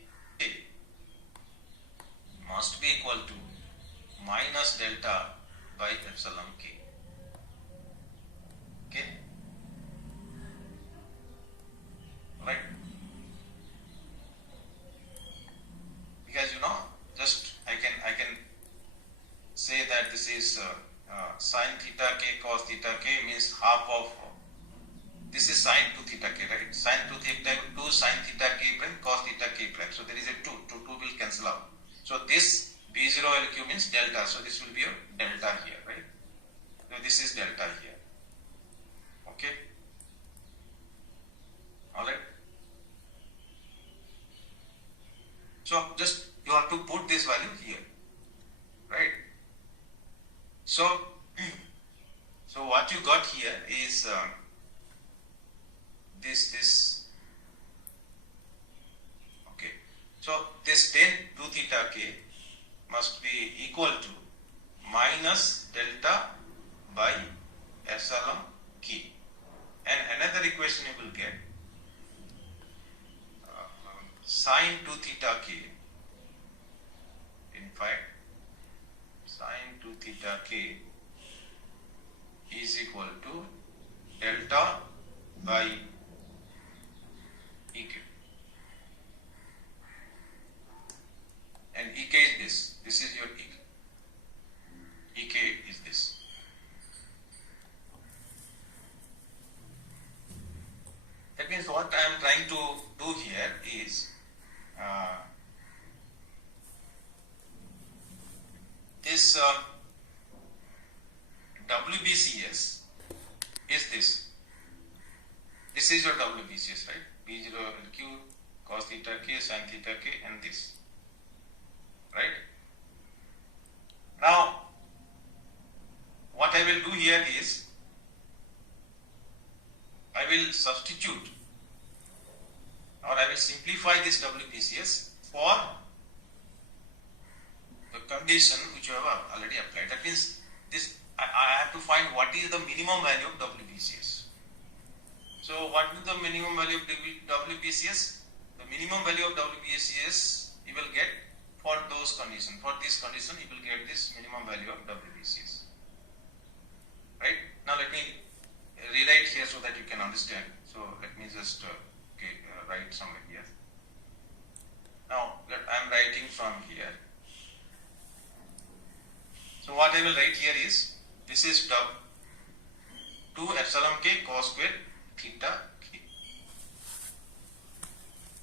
must be equal to minus delta by epsilon k. Okay, right? Because just I can say that this is sine theta k cos theta k means half of this is sine 2 theta k, right? Sine 2 theta 2 sine theta k prime cos theta k prime. So there is a 2 will cancel out. So this B0 LQ means delta. So this will be a delta here, right? So this is delta here. Okay. Alright. So just you have to put this value here, right? So what you got here is this. Okay. So this 10 2 theta k must be equal to minus delta by epsilon k. And another equation you will get sine 2 theta k. In fact, sine 2 theta k is equal to delta by ek. And ek is this. This is your ek. Ek is this. That means what I am trying to do here is this WBCS is this. This is your WBCS, right? B0 LQ cos theta k sin theta k and this, right? Now what I will do here is I will substitute or I will simplify this WBCS for the condition which you have already applied. That means this I have to find what is the minimum value of WBCS. So what is the minimum value of WBCS? The minimum value of WBCS you will get for those conditions. For this condition you will get this minimum value of WBCS. Right? Now let me rewrite here so that you can understand. So let me just write somewhere here. Now I am writing from here. So what I will write here is this is 2 epsilon k cos square theta k,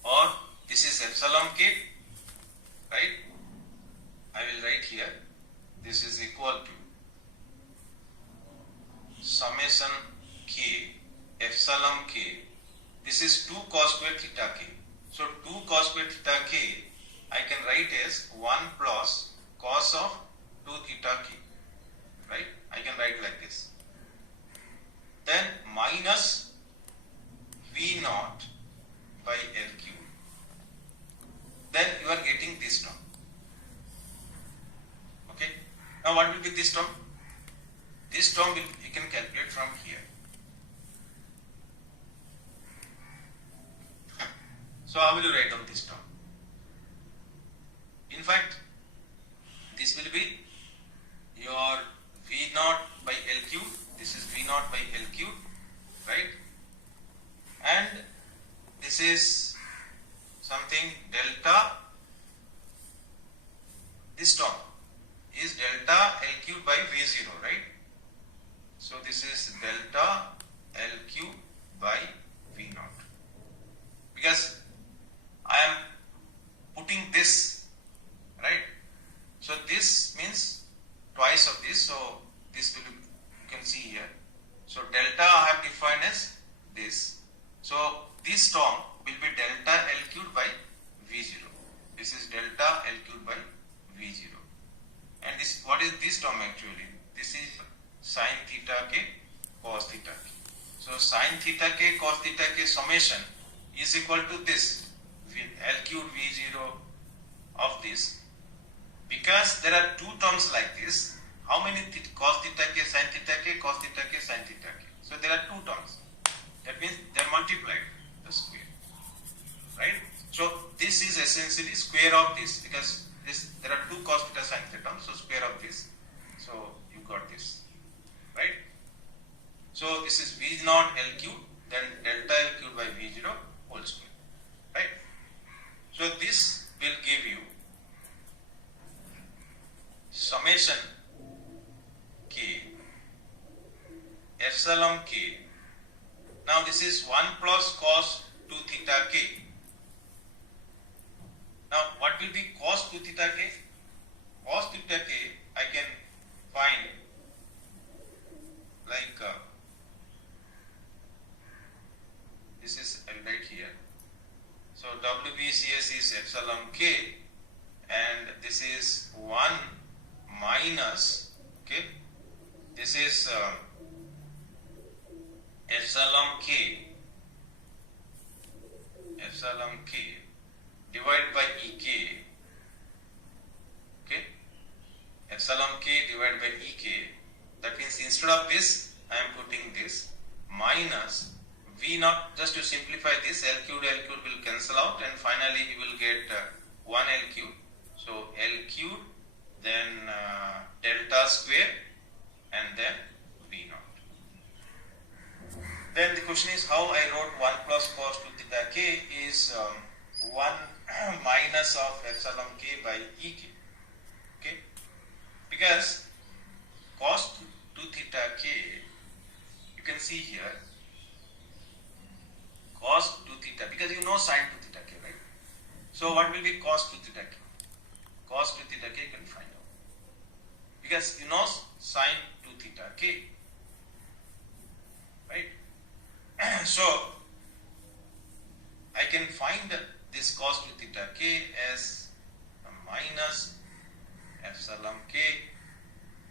or this is epsilon k, right? I will write here this is equal to summation k epsilon k. This is 2 cos square theta k. So 2 cos square theta k I can write as 1 plus cos of 2 theta k, right? I can write like this. Then minus V naught by LQ. Then you are getting this term. Okay. Now what will be this term? This term you can calculate from here. So how will you write down this term? In fact, this will be your V naught by LQ. This is V naught by LQ, right? And this is something delta. This term is delta LQ by V0, right? So this is delta LQ by V naught. Because I am putting this, right? So this means twice of this. So this will, you can see here. So delta I have defined as this. So this term will be delta L cubed by V0. This is delta L cubed by theta k cos theta k. So sin theta k cos theta k summation is equal to this L cubed V0 of this. Because there are two terms like this, how many cos theta k sin theta k cos theta k sin theta k? So there are two terms. That means they are multiplied the square, right? So this is essentially square of this, because there are two cos theta sin theta terms, so square of this. So you got this, right? So this is V naught L cube, then delta L cube by V0 whole square, right? So this will give you summation k epsilon k. Now this is 1 plus cos 2 theta k. Now what will be cos 2 theta k? Cos theta k I can find like this is right here. So WBCS is epsilon k, and this is 1 minus, okay, this is epsilon k divided by ek, okay, epsilon k divided by ek. That means instead of this I am putting this minus V naught. Just to simplify this, L cubed will cancel out, and finally you will get 1 L cube. So L cube, then delta square, and then V naught. Then the question is how I wrote 1 plus cos 2 theta k is 1 minus of epsilon k by ek. Okay, because cos 2 theta k, you can see here cos 2 theta, because you know sin 2 theta k, right? So what will be cos 2 theta k? Cos 2 theta k you can find out, because you know sin 2 theta k, right? So I can find this cos 2 theta k as minus epsilon k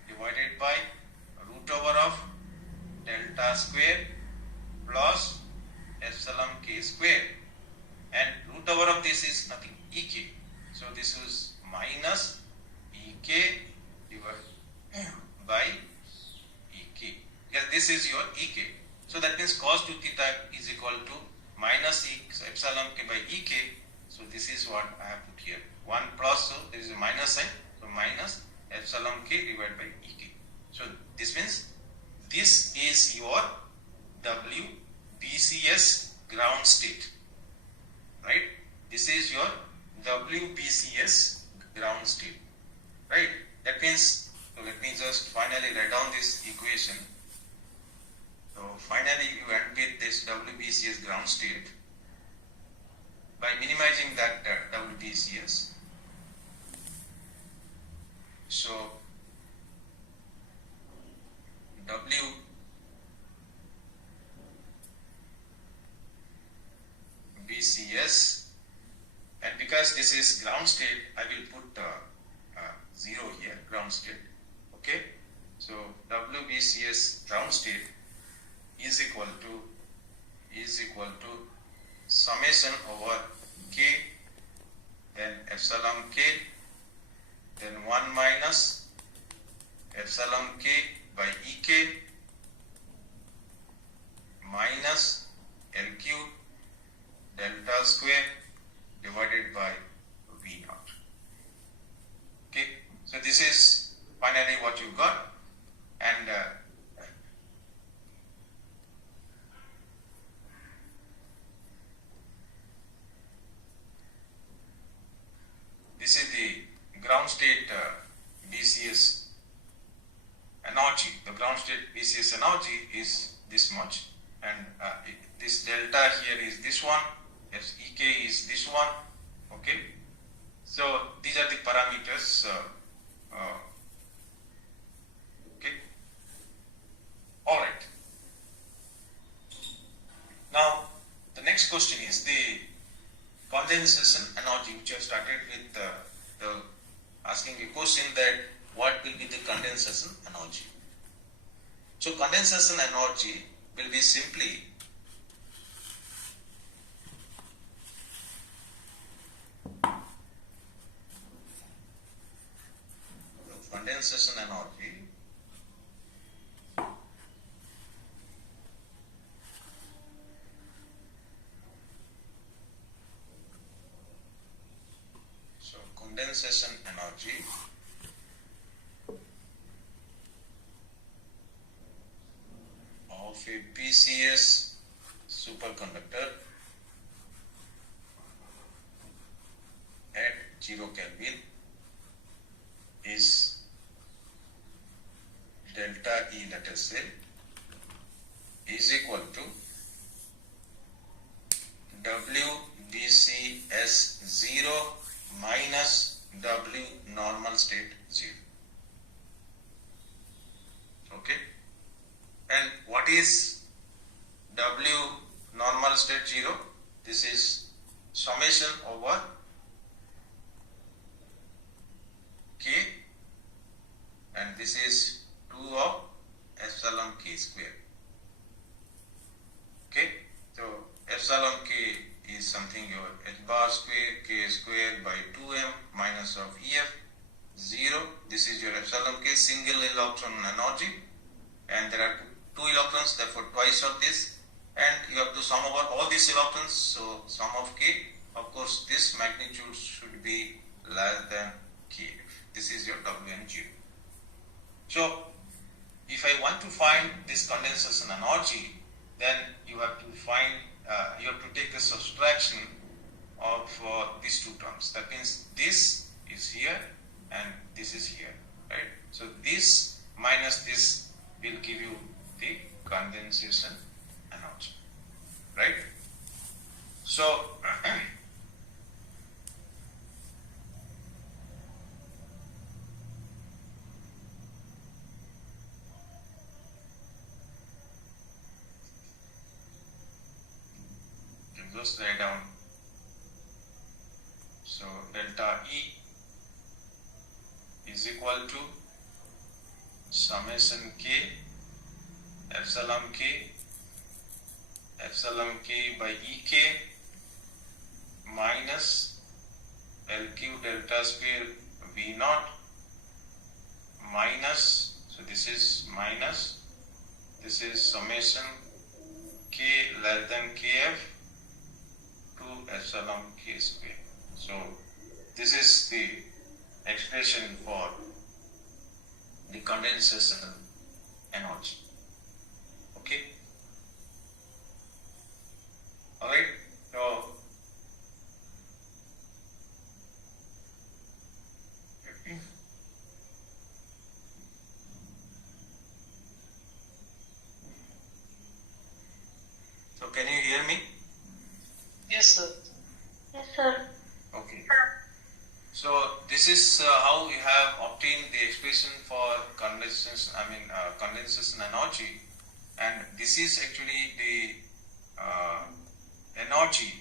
divided by root over of delta square plus epsilon k square, and root over of this is nothing, ek. So this is minus ek divided by ek, because this is your ek. So that means cos 2 theta is equal to minus epsilon k by ek. So this is what I have put here, 1 plus, so there is a minus sign, so minus epsilon k divided by ek. So this means this is your WBCS ground state, right? This is your WBCS ground state, right? That means, so let me just finally write down this equation. So finally you end with this WBCS ground state by minimizing that WBCS. So WBCS, and because this is ground state, I will put 0 here, ground state. Okay, so WBCS ground state is equal to summation over k, then epsilon k, then 1 minus epsilon k by ek minus L cube delta square divided by V naught. Okay, so this is finally what you got, and this is the ground state BCS energy. The ground state BCS energy is this much, and this delta here is this one, yes, Ek is this one. Okay, so these are the parameters. Okay, all right. Now the next question is the condensation energy, which I started with the asking a question that what will be the condensation energy. So condensation energy will be simply condensation energy condensation energy of a PCS superconductor at 0 Kelvin is delta E, let us say, is equal to WBCS 0 minus W normal state 0. Okay, and what is W normal state 0? This is summation over K, and this is 2 of epsilon K square. Okay, so epsilon K is something your h bar square K square by 2m minus of EF 0. This is your epsilon K, single electron energy, and there are 2 electrons, therefore twice of this, and you have to sum over all these electrons, so sum of K, of course this magnitude should be less than K. This is your Wn 0. So if I want to find this condensation energy, then you have to find, you have to take the subtraction of these two terms. That means this is here and this is here, right? So this minus this will give you the condensation energy, right? So just write down. So delta E is equal to summation K epsilon K by EK minus LQ delta square V naught minus, so this is minus, this is summation K less than KF to epsilon K square. So this is the expression for the condensation energy. Okay. Alright. So can you hear me? Yes, sir. Yes, sir. Okay. So this is how we have obtained the expression for condensation. Condensation energy, and this is actually the energy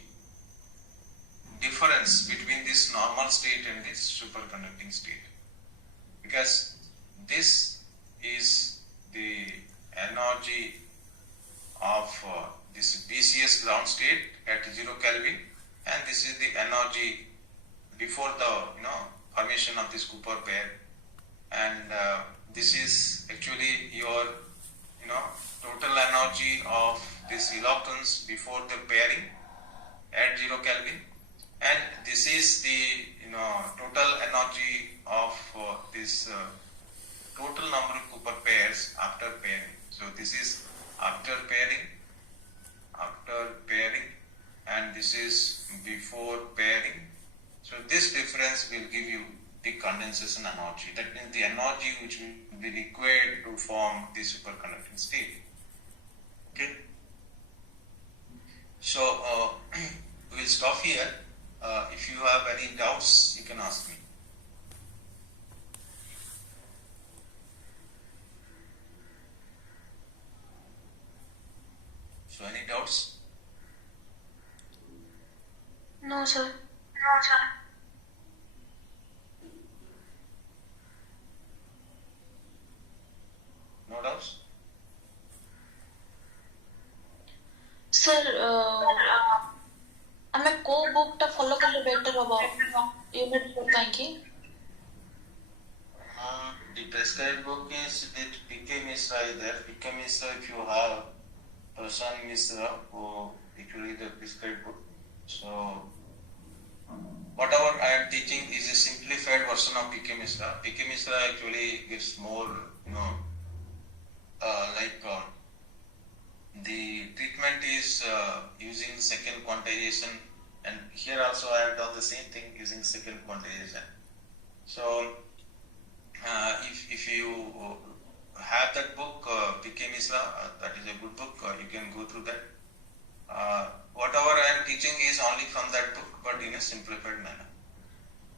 difference between this normal state and this superconducting state, because this is the energy of this BCS ground state at 0 Kelvin, and this is the energy before the formation of this Cooper pair, and this is actually your total energy of these electrons before the pairing at 0 Kelvin, and this is the total energy of this total number of Cooper pairs after pairing. So this is after pairing, and this is before pairing. So this difference will give you the condensation energy. That means the energy which will be required to form the superconducting state. Okay. So we will stop here. If you have any doubts, you can ask me. So any doubts? No, sir. No doubts? Sir, ଆମେ କୋଉ book ଟା follow କଲେ better ହବ unit 4 ପାଇଁ କି? The prescribed book is that PK Mishra is there. PK Mishra, if you have Prashant Mishra, who actually the prescribed book. So whatever I am teaching is a simplified version of PK Mishra. PK Mishra actually gives more, the treatment is using second quantization, and here also I have done the same thing using second quantization. So if you have that book, PK Mishra, that is a good book, you can go through that. Whatever I am teaching is only from that book, but in a simplified manner.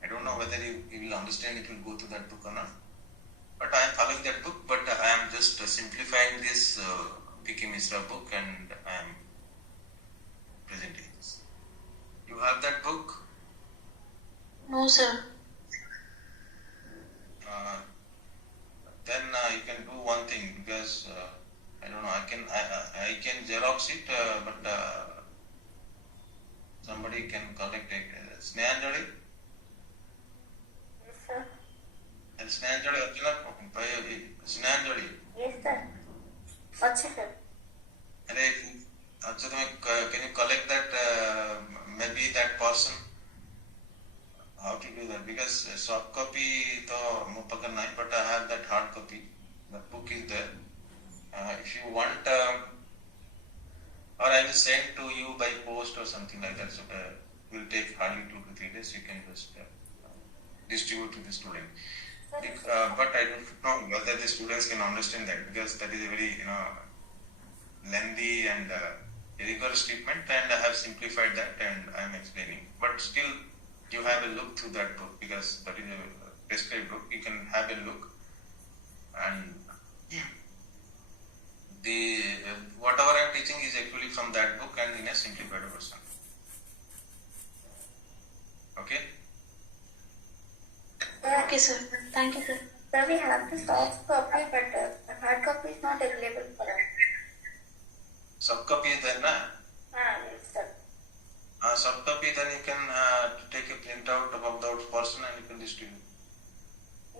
I don't know whether you will understand it will go to that book or not, but I am following that book, but I am just simplifying this PK Mishra book and I am presenting this. You have that book? No, sir. Then you can do one thing, because I don't know, I can Xerox it, but somebody can collect it. Snehanjali? Yes, sir. Snehanjali, Snehanjali. Yes, sir. What's it, sir? Can you collect that, maybe that person? How to do that? Because soft copy to mo pakan nahi, but I have that hard copy. The book is there. If you want, or I will send to you by post or something like that. So it will take hardly 2 to 3 days. You can just distribute to the student. But I don't know whether the students can understand that, because that is a very lengthy and rigorous treatment, and I have simplified that and I am explaining. But still, you have a look through that book, because that is a prescribed book. You can have a look, and the whatever I am teaching is actually from that book and in a simplified version. Okay? Okay, sir. Thank you, sir. Sir, we have the soft copy, but the hard copy is not available for us. Soft copy is there, na? Yes, sir. Soft copy, then you can take a printout of the person and you can distribute.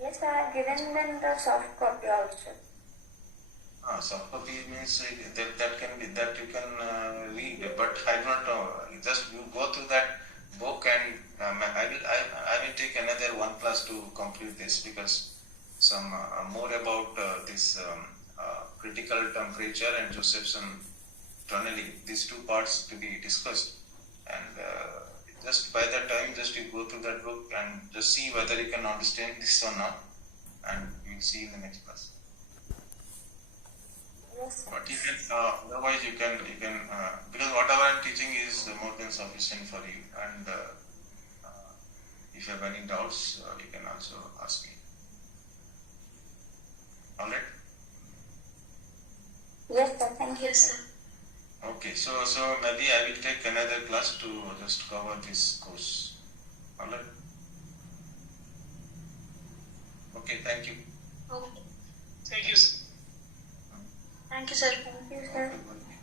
Yes, I have given them the soft copy also. Soft copy means that can be that you can read, but I don't know. Just you go through that book, and I will take another 1 class to complete this, because some more about this critical temperature and Josephson tunneling. These 2 parts to be discussed, and just by that time, just you go through that book and just see whether you can understand this or not, and we'll see in the next class. Yes, sir. But you can, otherwise you can, because whatever I'm teaching is more than sufficient for you, and if you have any doubts, you can also ask me. Alright? Yes, sir. Thank you, Yes, sir. sir. Okay, so maybe I will take another class to just cover this course. Alright? Okay, thank you. Okay. Thank you, sir. Thank you, sir. Thank you, sir. Everybody.